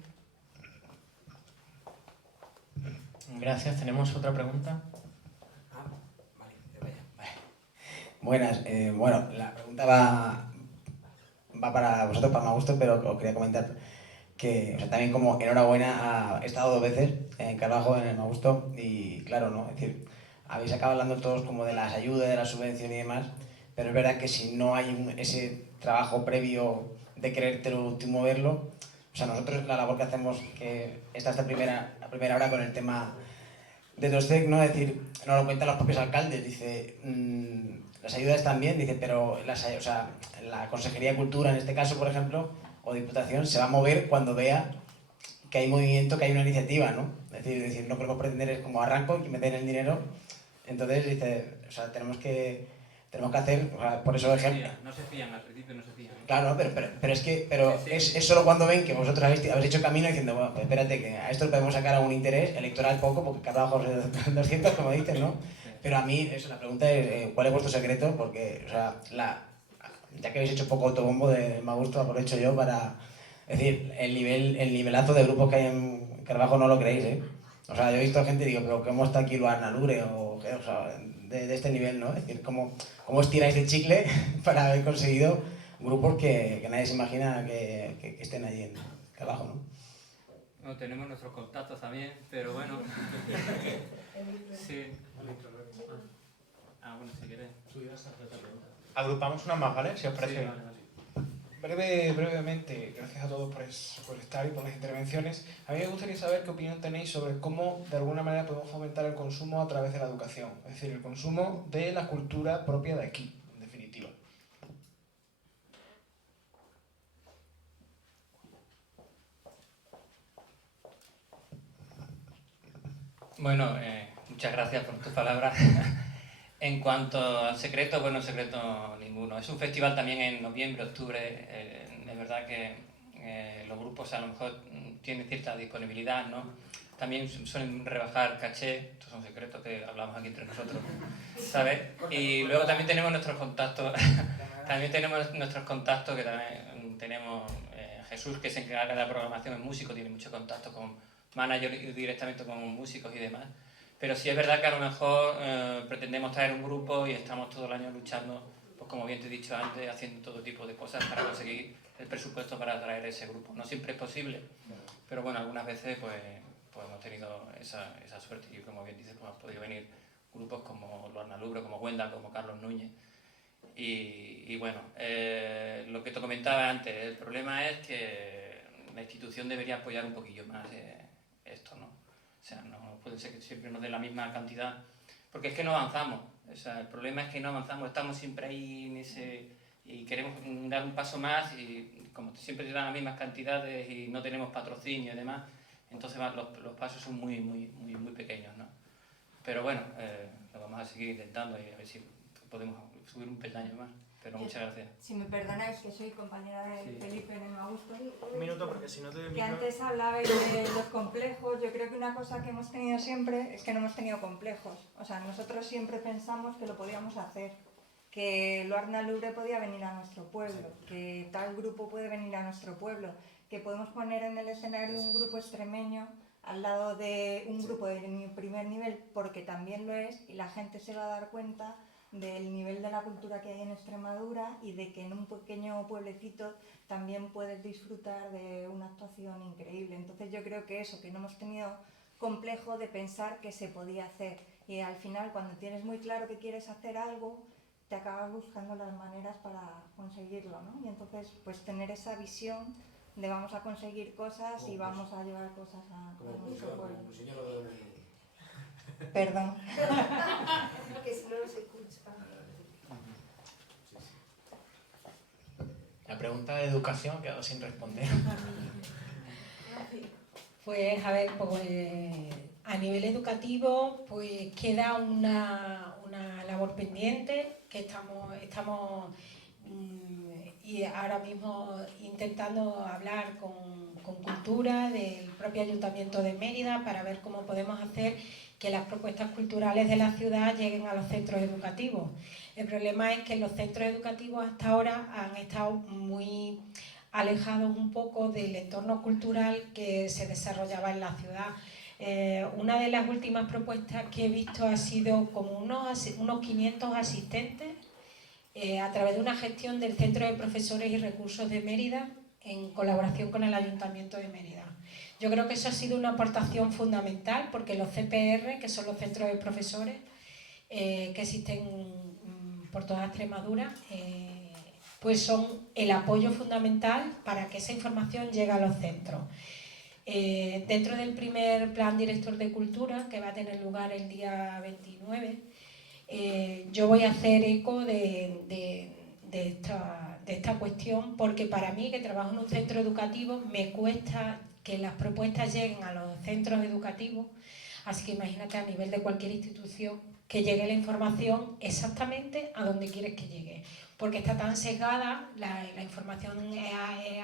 Gracias. ¿Tenemos otra pregunta? Vale. Buenas. Bueno, la pregunta va para vosotros, para Magusto, pero os quería comentar que, o sea, también como enhorabuena, he estado 2 veces en Carbajo, en el Magusto, y claro, ¿no? Es decir, habéis acabado hablando todos como de las ayudas, de la subvención y demás, pero es verdad que si no hay ese trabajo previo de creértelo y moverlo, o sea, nosotros la labor que hacemos, que esta la primera hora con el tema de Dostec, ¿no? Es decir, nos lo cuentan los propios alcaldes, dice, las ayudas están bien, dice, pero o sea, la Consejería de Cultura, en este caso, por ejemplo, o Diputación, se va a mover cuando vea que hay movimiento, que hay una iniciativa, ¿no? Es decir, no podemos pretender es como arranco y meter el dinero. Entonces, dice, o sea, tenemos que hacer, o sea, por eso ejemplo. No se fían, al principio no se fían. Claro, pero es que es solo cuando ven que vosotros habéis hecho camino diciendo, bueno, pues espérate, que a esto le podemos sacar algún interés electoral poco, porque cada ojo es 200, como dices, ¿no? Pero a mí, la pregunta es, ¿cuál es vuestro secreto? Porque, o sea, ya que habéis hecho poco autobombo de Magusto, aprovecho yo para decir, el nivelazo de grupos que hay en Carbajo no lo creéis, ¿eh? O sea, yo he visto gente y digo, pero ¿cómo está aquí Luana Lure? O sea, de este nivel, ¿no? Es decir, ¿cómo estiráis el chicle para haber conseguido grupos que nadie se imagina que estén allí en Carbajo, ¿no? Bueno, tenemos nuestros contactos también, pero bueno. Sí. Bueno, si queréis. Agrupamos una más, ¿vale? Si os parece. Sí, vale. Brevemente, gracias a todos por estar y por las intervenciones. A mí me gustaría saber qué opinión tenéis sobre cómo de alguna manera podemos fomentar el consumo a través de la educación, es decir, el consumo de la cultura propia de aquí, en definitiva. Bueno, muchas gracias por tus palabras. En cuanto al secreto, bueno, secreto ninguno. Es un festival también en noviembre, octubre. Es verdad que los grupos a lo mejor tienen cierta disponibilidad, ¿no? También suelen rebajar caché, estos son secretos que hablamos aquí entre nosotros, ¿sabes? Y luego también tenemos nuestros contactos, que también tenemos Jesús, que se encarga de la programación en músico, tiene mucho contacto con managers directamente con músicos y demás. Pero sí es verdad que a lo mejor pretendemos traer un grupo y estamos todo el año luchando, pues como bien te he dicho antes, haciendo todo tipo de cosas para conseguir el presupuesto para traer ese grupo. No siempre es posible, pero bueno, algunas veces pues hemos tenido esa suerte y como bien dices, pues han podido venir grupos como Lorna Lubre, como Wendal, como Carlos Núñez. Y bueno, lo que te comentaba antes, el problema es que la institución debería apoyar un poquillo más esto, ¿no? O sea, no puede ser que siempre nos dé la misma cantidad, porque es que no avanzamos. O sea, el problema es que no avanzamos, estamos siempre ahí en ese... y queremos dar un paso más y como siempre te dan las mismas cantidades y no tenemos patrocinio y demás, entonces los pasos son muy pequeños, ¿no? Pero bueno, lo vamos a seguir intentando y a ver si podemos subir un peldaño más. Pero muchas gracias. Si me perdonáis, que soy compañera de Felipe en el Augusto. Un minuto, porque si no te... Que antes hablabais de los complejos. Yo creo que una cosa que hemos tenido siempre es que no hemos tenido complejos. O sea, nosotros siempre pensamos que lo podíamos hacer, que Lorna Lubre podía venir a nuestro pueblo, que tal grupo puede venir a nuestro pueblo, que podemos poner en el escenario un grupo extremeño al lado de un grupo de primer nivel, porque también lo es, y la gente se va a dar cuenta del nivel de la cultura que hay en Extremadura y de que en un pequeño pueblecito también puedes disfrutar de una actuación increíble. Entonces yo creo que eso, que no hemos tenido complejo de pensar que se podía hacer, y al final cuando tienes muy claro que quieres hacer algo, te acabas buscando las maneras para conseguirlo, ¿no? Y entonces pues tener esa visión de vamos a conseguir cosas y vamos a llevar cosas a nuestro pueblo. Perdón. Que si no, no se escucha. La pregunta de educación ha quedado sin responder. Pues a ver, pues, a nivel educativo pues queda una labor pendiente que estamos y ahora mismo intentando hablar con Cultura del propio Ayuntamiento de Mérida para ver cómo podemos hacer que las propuestas culturales de la ciudad lleguen a los centros educativos. El problema es que los centros educativos hasta ahora han estado muy alejados un poco del entorno cultural que se desarrollaba en la ciudad. Una de las últimas propuestas que he visto ha sido como unos 500 asistentes a través de una gestión del Centro de Profesores y Recursos de Mérida en colaboración con el Ayuntamiento de Mérida. Yo creo que eso ha sido una aportación fundamental porque los CPR, que son los centros de profesores que existen por toda Extremadura, pues son el apoyo fundamental para que esa información llegue a los centros. Dentro del primer plan director de cultura, que va a tener lugar el día 29, yo voy a hacer eco de esta cuestión porque para mí, que trabajo en un centro educativo, me cuesta que las propuestas lleguen a los centros educativos, así que imagínate a nivel de cualquier institución que llegue la información exactamente a donde quieres que llegue, porque está tan sesgada la información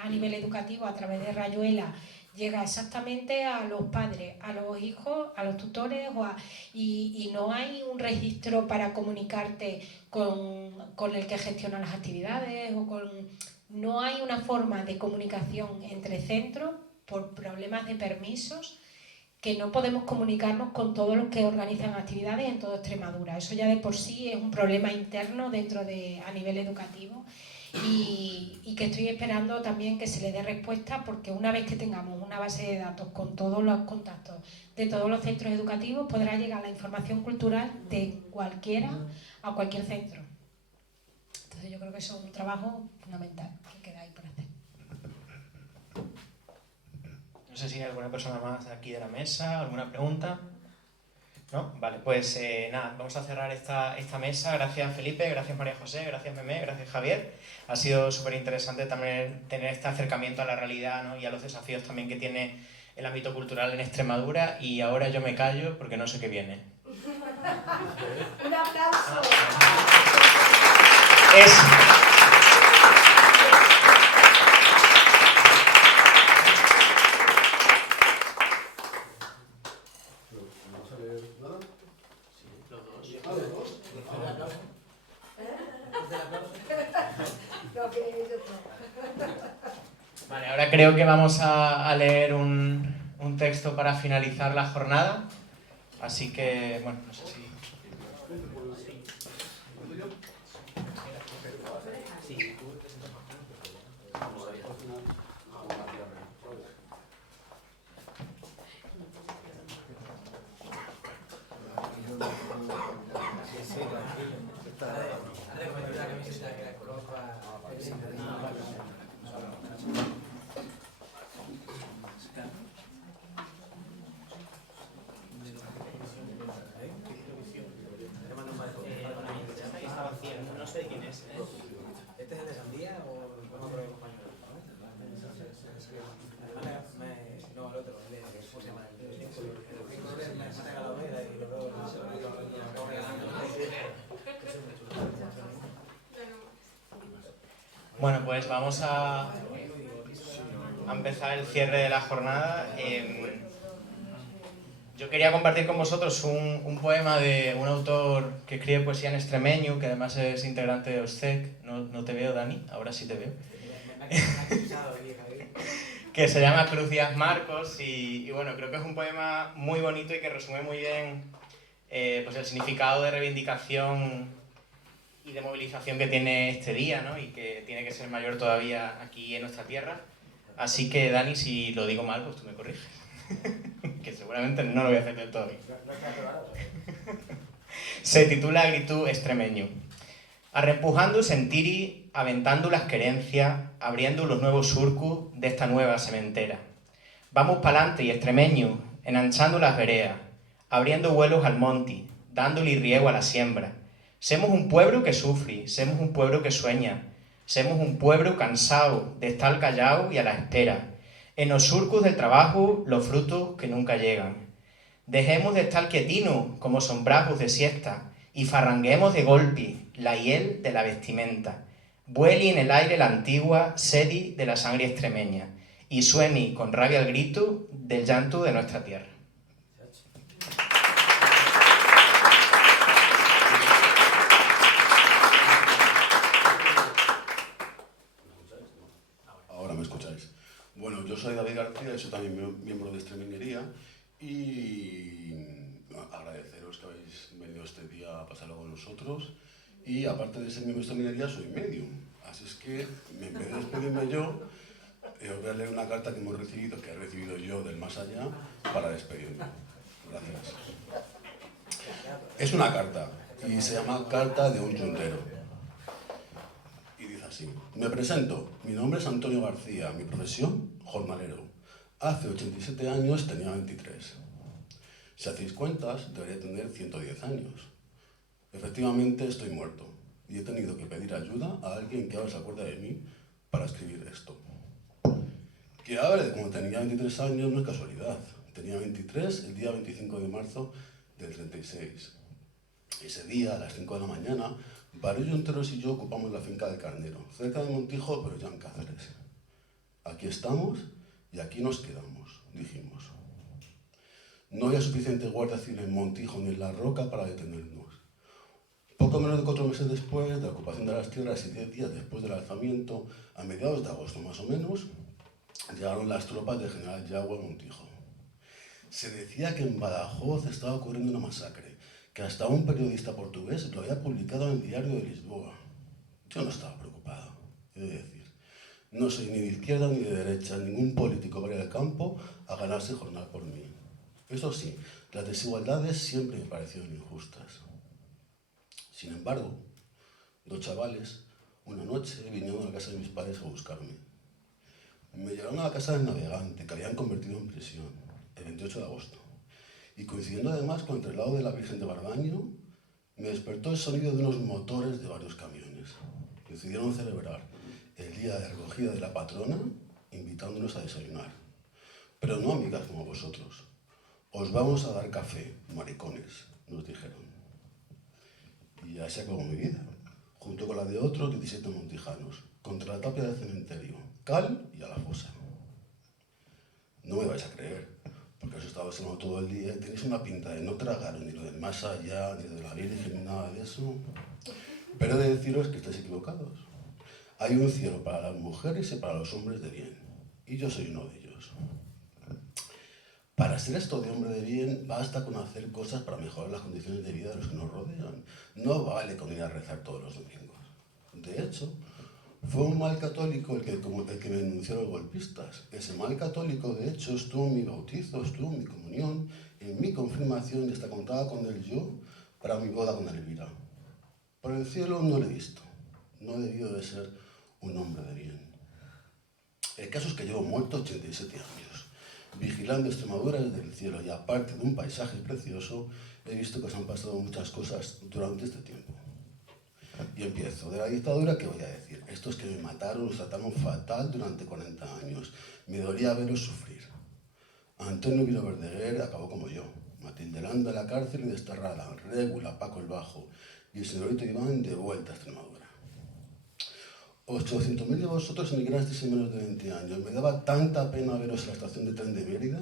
a nivel educativo a través de Rayuela, llega exactamente a los padres, a los hijos, a los tutores y no hay un registro para comunicarte con el que gestiona las actividades no hay una forma de comunicación entre centros por problemas de permisos que no podemos comunicarnos con todos los que organizan actividades en toda Extremadura. Eso ya de por sí es un problema interno a nivel educativo y que estoy esperando también que se le dé respuesta porque una vez que tengamos una base de datos con todos los contactos de todos los centros educativos podrá llegar la información cultural de cualquiera a cualquier centro. Entonces yo creo que eso es un trabajo fundamental que queda ahí por hacer. No sé si hay alguna persona más aquí de la mesa, alguna pregunta. ¿No? Vale, pues nada, vamos a cerrar esta mesa. Gracias Felipe, gracias María José, gracias Memé, gracias Javier. Ha sido súper interesante también tener este acercamiento a la realidad, ¿no? Y a los desafíos también que tiene el ámbito cultural en Extremadura. Y ahora yo me callo porque no sé qué viene. Un aplauso. Vale, ahora creo que vamos a leer un texto para finalizar la jornada. Así que, bueno, no sé si... No sé quién es. ¿Este es el de Sandía o no creo que compañero? No, el otro, el de ¿cómo se llama? El mata Calavera y lo veo. Bueno, pues vamos a empezar el cierre de la jornada. Yo quería compartir con vosotros un poema de un autor que escribe poesía en extremeño, que además es integrante de OSCEC. No te veo, Dani, ahora sí te veo. Que se llama Cruz Díaz Marcos y bueno, creo que es un poema muy bonito y que resume muy bien pues el significado de reivindicación y de movilización que tiene este día, ¿no? Y que tiene que ser mayor todavía aquí en nuestra tierra. Así que, Dani, si lo digo mal, pues tú me corriges. Que seguramente no lo voy a hacer del todo bien. Se titula Gritu extremeño. Arrempujando sentiri, aventando las querencias, abriendo los nuevos surcos de esta nueva sementera. Vamos pa'lante y extremeño, enanchando las vereas, abriendo vuelos al monte, dándole riego a la siembra. Semos un pueblo que sufre, semos un pueblo que sueña, semos un pueblo cansado de estar callado y a la espera. En los surcos del trabajo, los frutos que nunca llegan. Dejemos de estar quietinos como sombrajos de siesta y farranguemos de golpe la hiel de la vestimenta. Vuele en el aire la antigua sedi de la sangre extremeña y suene con rabia el grito del llanto de nuestra tierra. Ahora me escucháis. Bueno, yo soy David García y soy también miembro de Extremeñería y agradeceros que habéis venido este día a pasarlo con nosotros y aparte de ser miembro de Extremeñería soy medium, así es que en vez de despedirme yo os voy a leer una carta que he recibido yo del más allá para despedirme. Gracias. Es una carta y se llama Carta de un Yuntero. Así. Me presento, mi nombre es Antonio García, mi profesión, jornalero. Hace 87 años tenía 23. Si hacéis cuentas, debería tener 110 años. Efectivamente estoy muerto y he tenido que pedir ayuda a alguien que ahora se acuerda de mí para escribir esto. Que ahora, como tenía 23 años, no es casualidad. Tenía 23 el día 25 de marzo del 36. Ese día, a las 5 de la mañana, varios yunteros y yo ocupamos la finca del Carnero, cerca de Montijo, pero ya en Cáceres. Aquí estamos y aquí nos quedamos, dijimos. No había suficiente guardia civil en Montijo ni en La Roca para detenernos. Poco menos de 4 meses después de la ocupación de las tierras y 10 días después del alzamiento, a mediados de agosto más o menos, llegaron las tropas del general Yagüe a Montijo. Se decía que en Badajoz estaba ocurriendo una masacre, que hasta un periodista portugués lo había publicado en el Diario de Lisboa. Yo no estaba preocupado, he de decir. No soy ni de izquierda ni de derecha, ningún político va al campo a ganarse jornal por mí. Eso sí, las desigualdades siempre me parecieron injustas. Sin embargo, 2 chavales, una noche, vinieron a la casa de mis padres a buscarme. Me llevaron a la casa del navegante, que habían convertido en prisión, el 28 de agosto. Y coincidiendo además con el traslado de la Virgen de Barbaño, me despertó el sonido de unos motores de varios camiones. Decidieron celebrar el día de recogida de la patrona, invitándonos a desayunar. Pero no amigas como vosotros. Os vamos a dar café, maricones, nos dijeron. Y así acabó mi vida, junto con la de otros 17 montijanos, contra la tapia del cementerio, cal y a la fosa. No me vais a creer, porque os he estado observando todo el día y tenéis una pinta de no tragar ni lo del más allá, ni de la Virgen, ni nada de eso. Pero he de deciros que estáis equivocados. Hay un cielo para las mujeres y para los hombres de bien, y yo soy uno de ellos. Para ser esto de hombre de bien, basta con hacer cosas para mejorar las condiciones de vida de los que nos rodean. No vale con ir a rezar todos los domingos. De hecho, fue un mal católico el que me denunció a los golpistas. Ese mal católico, de hecho, estuvo en mi bautizo, estuvo en mi comunión, en mi confirmación y hasta contaba con él yo para mi boda con Elvira. Por el cielo no lo he visto. No he debido de ser un hombre de bien. El caso es que llevo muerto 87 años. Vigilando Extremadura desde el cielo y aparte de un paisaje precioso, he visto que se han pasado muchas cosas durante este tiempo. Y empiezo. De la dictadura, ¿qué voy a decir? Estos que me mataron, nos trataron fatal durante 40 años. Me dolía verlos sufrir. Antonio Vilo Verdeguer acabó como yo. Matilde Landa a la cárcel y desterrada. Régula, Paco el Bajo. Y el señorito Iván de vuelta a Extremadura. 800.000 de vosotros emigrasteis en menos de 20 años. Me daba tanta pena veros en la estación de tren de Mérida,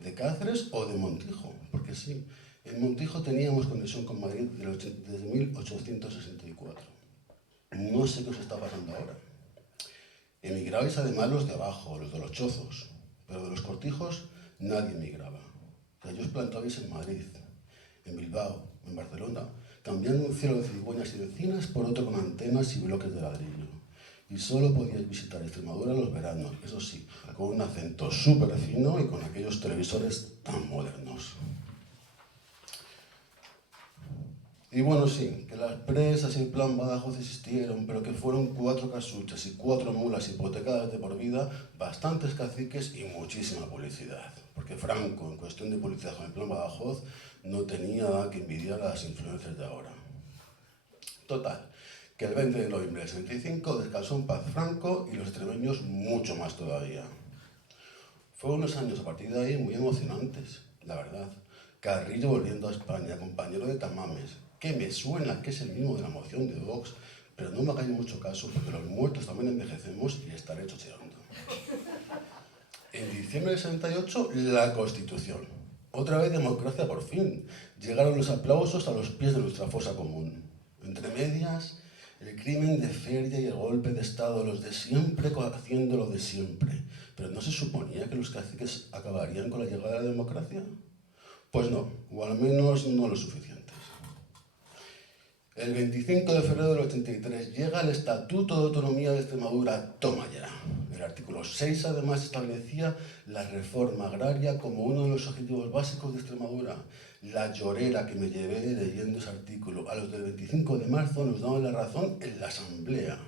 de Cáceres o de Montijo. Porque sí, en Montijo teníamos conexión con Madrid desde 1864. No sé qué os está pasando ahora. Emigrabais además los de abajo, los de los chozos. Pero de los cortijos nadie emigraba. O sea, os plantabais en Madrid, en Bilbao, en Barcelona, cambiando un cielo de cigüeñas y de encinas por otro con antenas y bloques de ladrillo. Y solo podíais visitar Extremadura en los veranos, eso sí, con un acento súper fino y con aquellos televisores tan modernos. Y bueno, sí, que las presas y el plan Badajoz existieron, pero que fueron 4 casuchas y 4 mulas hipotecadas de por vida, bastantes caciques y muchísima publicidad. Porque Franco, en cuestión de publicidad con el plan Badajoz, no tenía nada que envidiar a las influencias de ahora. Total, que el 20 de noviembre del 65 descansó en paz Franco y los extremeños mucho más todavía. Fueron unos años a partir de ahí muy emocionantes, la verdad. Carrillo volviendo a España, compañero de Tamames, que me suena que es el mismo de la moción de Vox, pero no me hagáis mucho caso porque los muertos también envejecemos y estaré chocheando. En diciembre del 68, la Constitución. Otra vez democracia por fin. Llegaron los aplausos a los pies de nuestra fosa común. Entre medias, el crimen de feria y el golpe de Estado, los de siempre haciendo lo de siempre. Pero ¿no se suponía que los caciques acabarían con la llegada de la democracia? Pues no, o al menos no lo suficientes. El 25 de febrero del 83 llega el Estatuto de Autonomía de Extremadura, toma ya. El artículo 6 además establecía la reforma agraria como uno de los objetivos básicos de Extremadura. La llorera que me llevé leyendo ese artículo. A los del 25 de marzo nos daban la razón en la Asamblea.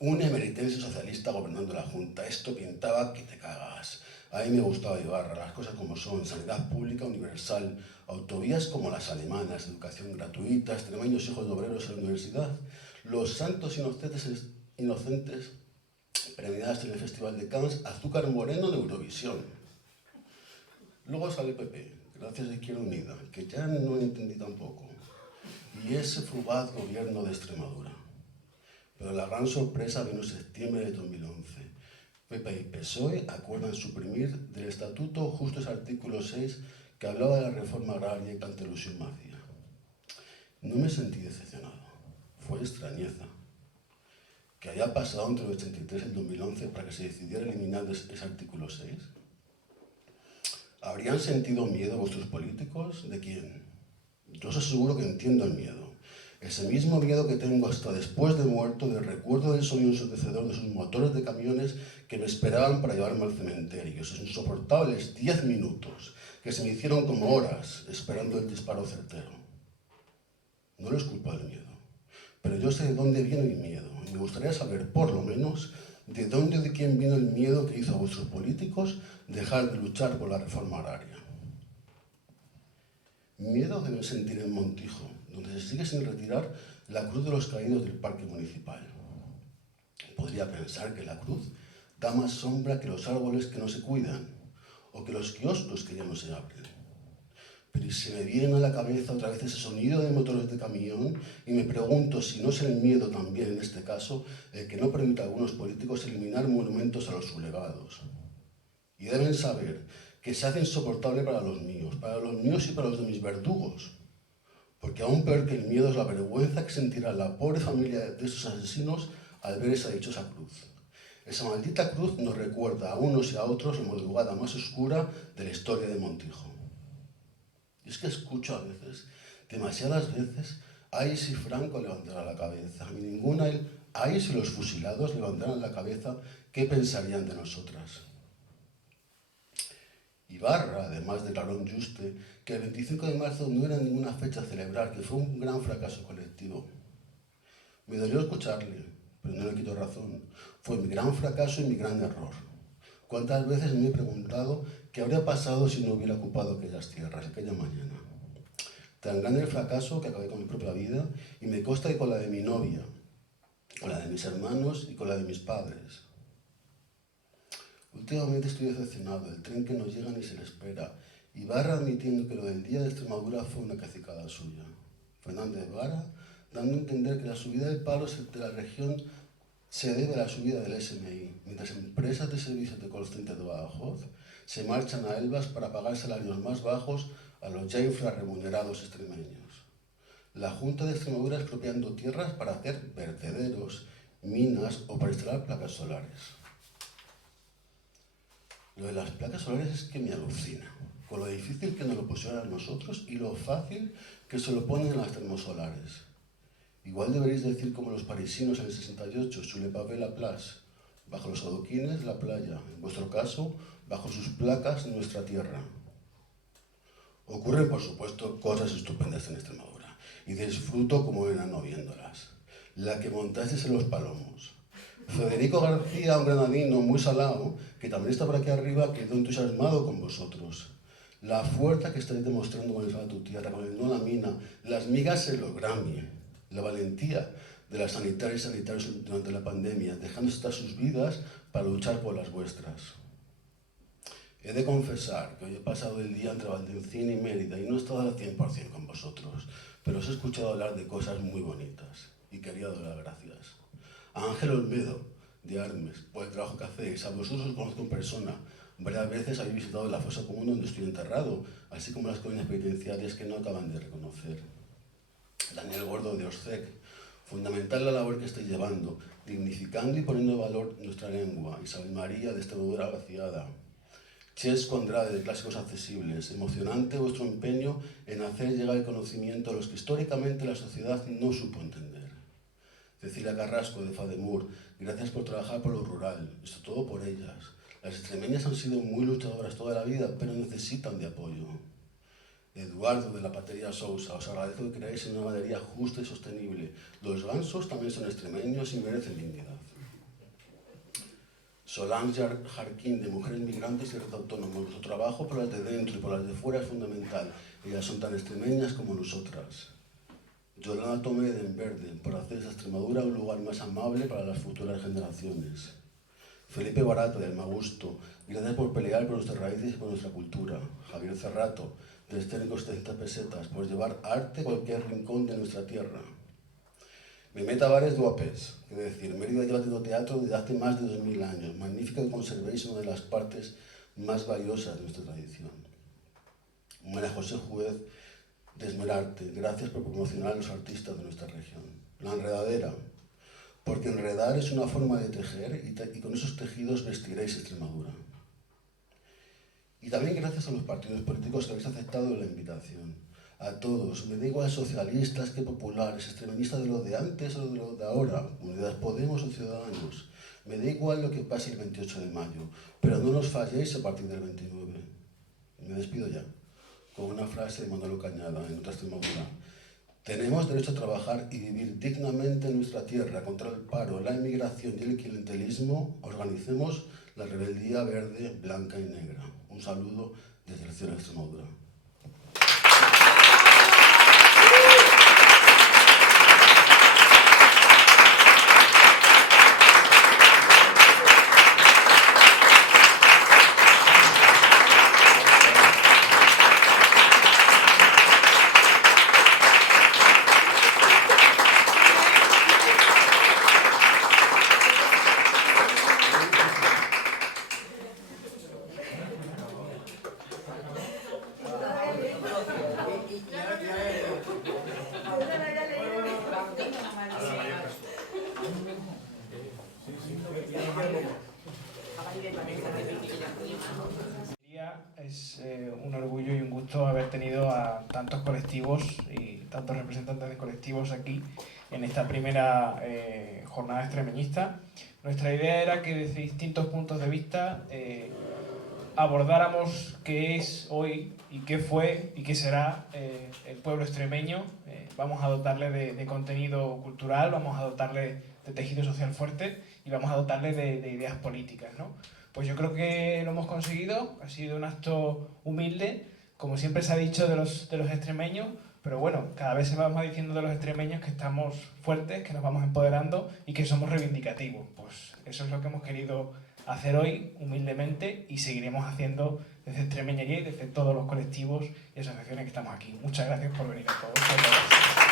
Un emeritense socialista gobernando la Junta. Esto pintaba que te cagas. A mí me gustaba Ibarra, las cosas como son, sanidad pública universal, autovías como las alemanas, educación gratuita, extremeños hijos de obreros en la universidad, los santos inocentes premiados en el Festival de Cannes, azúcar moreno de Eurovisión. Luego sale PP, gracias a Izquierda Unida, que ya no entendí tampoco, y ese fugaz gobierno de Extremadura. Pero la gran sorpresa vino en septiembre de 2011. PP y PSOE acuerdan suprimir del Estatuto justo ese artículo 6 que hablaba de la reforma agraria y tanta ilusión me hacía. No me sentí decepcionado, fue extrañeza. ¿Qué haya pasado entre el 83 y el 2011 para que se decidiera eliminar ese artículo 6? ¿Habrían sentido miedo vuestros políticos? ¿De quién? Yo os aseguro que entiendo el miedo. Ese mismo miedo que tengo hasta después de muerto del recuerdo del sonido ensordecedor de sus motores de camiones que me esperaban para llevarme al cementerio. Esos insoportables 10 minutos que se me hicieron como horas esperando el disparo certero. No les culpo del miedo, pero yo sé de dónde viene mi miedo. Y me gustaría saber, por lo menos, de dónde o de quién vino el miedo que hizo a vuestros políticos dejar de luchar por la reforma agraria. Miedo deben sentir en Montijo, donde se sigue sin retirar la cruz de los caídos del parque municipal. Podría pensar que la cruz da más sombra que los árboles que no se cuidan, o que los kioscos que ya no se abren. Pero se me viene a la cabeza otra vez ese sonido de motores de camión y me pregunto si no es el miedo también, en este caso, el que no permite a algunos políticos eliminar monumentos a los sublevados. Y deben saber que se hace insoportable para los míos y para los de mis verdugos. Porque aún peor que el miedo es la vergüenza que sentirá la pobre familia de esos asesinos al ver esa dichosa cruz. Esa maldita cruz nos recuerda a unos y a otros la madrugada más oscura de la historia de Montijo. Y es que escucho a veces, demasiadas veces, ay si Franco levantara la cabeza, y ninguna ay si los fusilados levantaran la cabeza, ¿qué pensarían de nosotras? Ibarra, además, declaró en Juste que el 25 de marzo no era ninguna fecha a celebrar, que fue un gran fracaso colectivo. Me dolió escucharle, pero no le quito razón. Fue mi gran fracaso y mi gran error. ¿Cuántas veces me he preguntado qué habría pasado si no hubiera ocupado aquellas tierras, aquella mañana? Tan grande el fracaso que acabé con mi propia vida y me consta que con la de mi novia, con la de mis hermanos y con la de mis padres. Últimamente estoy decepcionado, el tren que no llega ni se le espera. Ibarra admitiendo que lo del Día de Extremadura fue una cacicada suya. Fernández Vara dando a entender que la subida del paro de la región se debe a la subida del SMI, mientras empresas de servicios de call center de Badajoz se marchan a Elvas para pagar salarios más bajos a los ya infrarremunerados extremeños. La Junta de Extremadura expropiando tierras para hacer vertederos, minas o para instalar placas solares. Lo de las placas solares es que me alucina, con lo difícil que nos lo pusieron a nosotros y lo fácil que se lo ponen en las termosolares. Igual deberéis decir como los parisinos en el 68, sur le pavé la place, bajo los adoquines la playa, en vuestro caso, bajo sus placas nuestra tierra. Ocurren, por supuesto, cosas estupendas en Extremadura, y disfruto como enano viéndolas. La que montasteis en los Palomos. Federico García, un granadino muy salado, que también está por aquí arriba, quedó entusiasmado con vosotros. La fuerza que estáis demostrando con el Salva tu Tierra, con el No a la Mina, las migas en los Grammy, la valentía de las sanitarias y sanitarios durante la pandemia, dejando estar sus vidas para luchar por las vuestras. He de confesar que hoy he pasado el día entre Valencina y Mérida y no he estado al 100% con vosotros, pero os he escuchado hablar de cosas muy bonitas y quería dar las gracias. A Ángel Olmedo, de Armes, por el trabajo que hacéis. A vosotros os conozco en persona. Varias veces habéis visitado la fosa común donde estoy enterrado, así como las colonias penitenciarias que no acaban de reconocer. Daniel Gordo, de Orsec, fundamental la labor que estáis llevando, dignificando y poniendo en valor nuestra lengua. Isabel María, de Extremadura Vaciada. Ches Condrade, de Clásicos Accesibles. Emocionante vuestro empeño en hacer llegar el conocimiento a los que históricamente la sociedad no supo entender. Cecilia Carrasco, de Fademur, gracias por trabajar por lo rural, esto todo por ellas. Las extremeñas han sido muy luchadoras toda la vida, pero necesitan de apoyo. Eduardo, de la Patería Sousa, os agradezco que creáis en una ganadería justa y sostenible. Los gansos también son extremeños y merecen dignidad. Solange Jarquín, de Mujeres Migrantes y Red Autónoma, vuestro trabajo por las de dentro y por las de fuera es fundamental. Ellas son tan extremeñas como nosotras. Yolanda Tomé, de Enverde, por hacer de Extremadura un lugar más amable para las futuras generaciones. Felipe Barato, de Almagusto, gracias por pelear por nuestras raíces y por nuestra cultura. Javier Cerrato, de Esténicos 30 pesetas, por llevar arte a cualquier rincón de nuestra tierra. Mehmet Tavares, de Uapés, es decir, Mérida lleva teniendo teatro desde hace más de 2000 años. Magnífico que conservéis una de las partes más valiosas de nuestra tradición. María José Juez, de Esmerarte, gracias por promocionar a los artistas de nuestra región. La Enredadera, porque enredar es una forma de tejer y con esos tejidos vestiréis Extremadura. Y también gracias a los partidos políticos que habéis aceptado la invitación. A todos, me da igual socialistas que populares, extremistas de lo de antes o de lo de ahora, Unidas Podemos o Ciudadanos. Me da igual lo que pase el 28 de mayo, pero no nos falléis a partir del 29. Me despido ya, con una frase de Manolo Cañada, en otra Extremadura. Tenemos derecho a trabajar y vivir dignamente en nuestra tierra contra el paro, la inmigración y el clientelismo. Organicemos la rebeldía verde, blanca y negra. Un saludo desde el cielo de Extremadura. Es un orgullo y un gusto haber tenido a tantos colectivos y tantos representantes de colectivos aquí en esta primera jornada extremeñista. Nuestra idea era que desde distintos puntos de vista abordáramos qué es hoy y qué fue y qué será el pueblo extremeño. Vamos a dotarle de contenido cultural, vamos a dotarle de tejido social fuerte y vamos a dotarle de ideas políticas, ¿no? Pues yo creo que lo hemos conseguido, ha sido un acto humilde, como siempre se ha dicho de los extremeños, pero bueno, cada vez se va más diciendo de los extremeños que estamos fuertes, que nos vamos empoderando y que somos reivindicativos. Pues eso es lo que hemos querido hacer hoy, humildemente, y seguiremos haciendo desde Extremeñería y desde todos los colectivos y asociaciones que estamos aquí. Muchas gracias por venir a todos.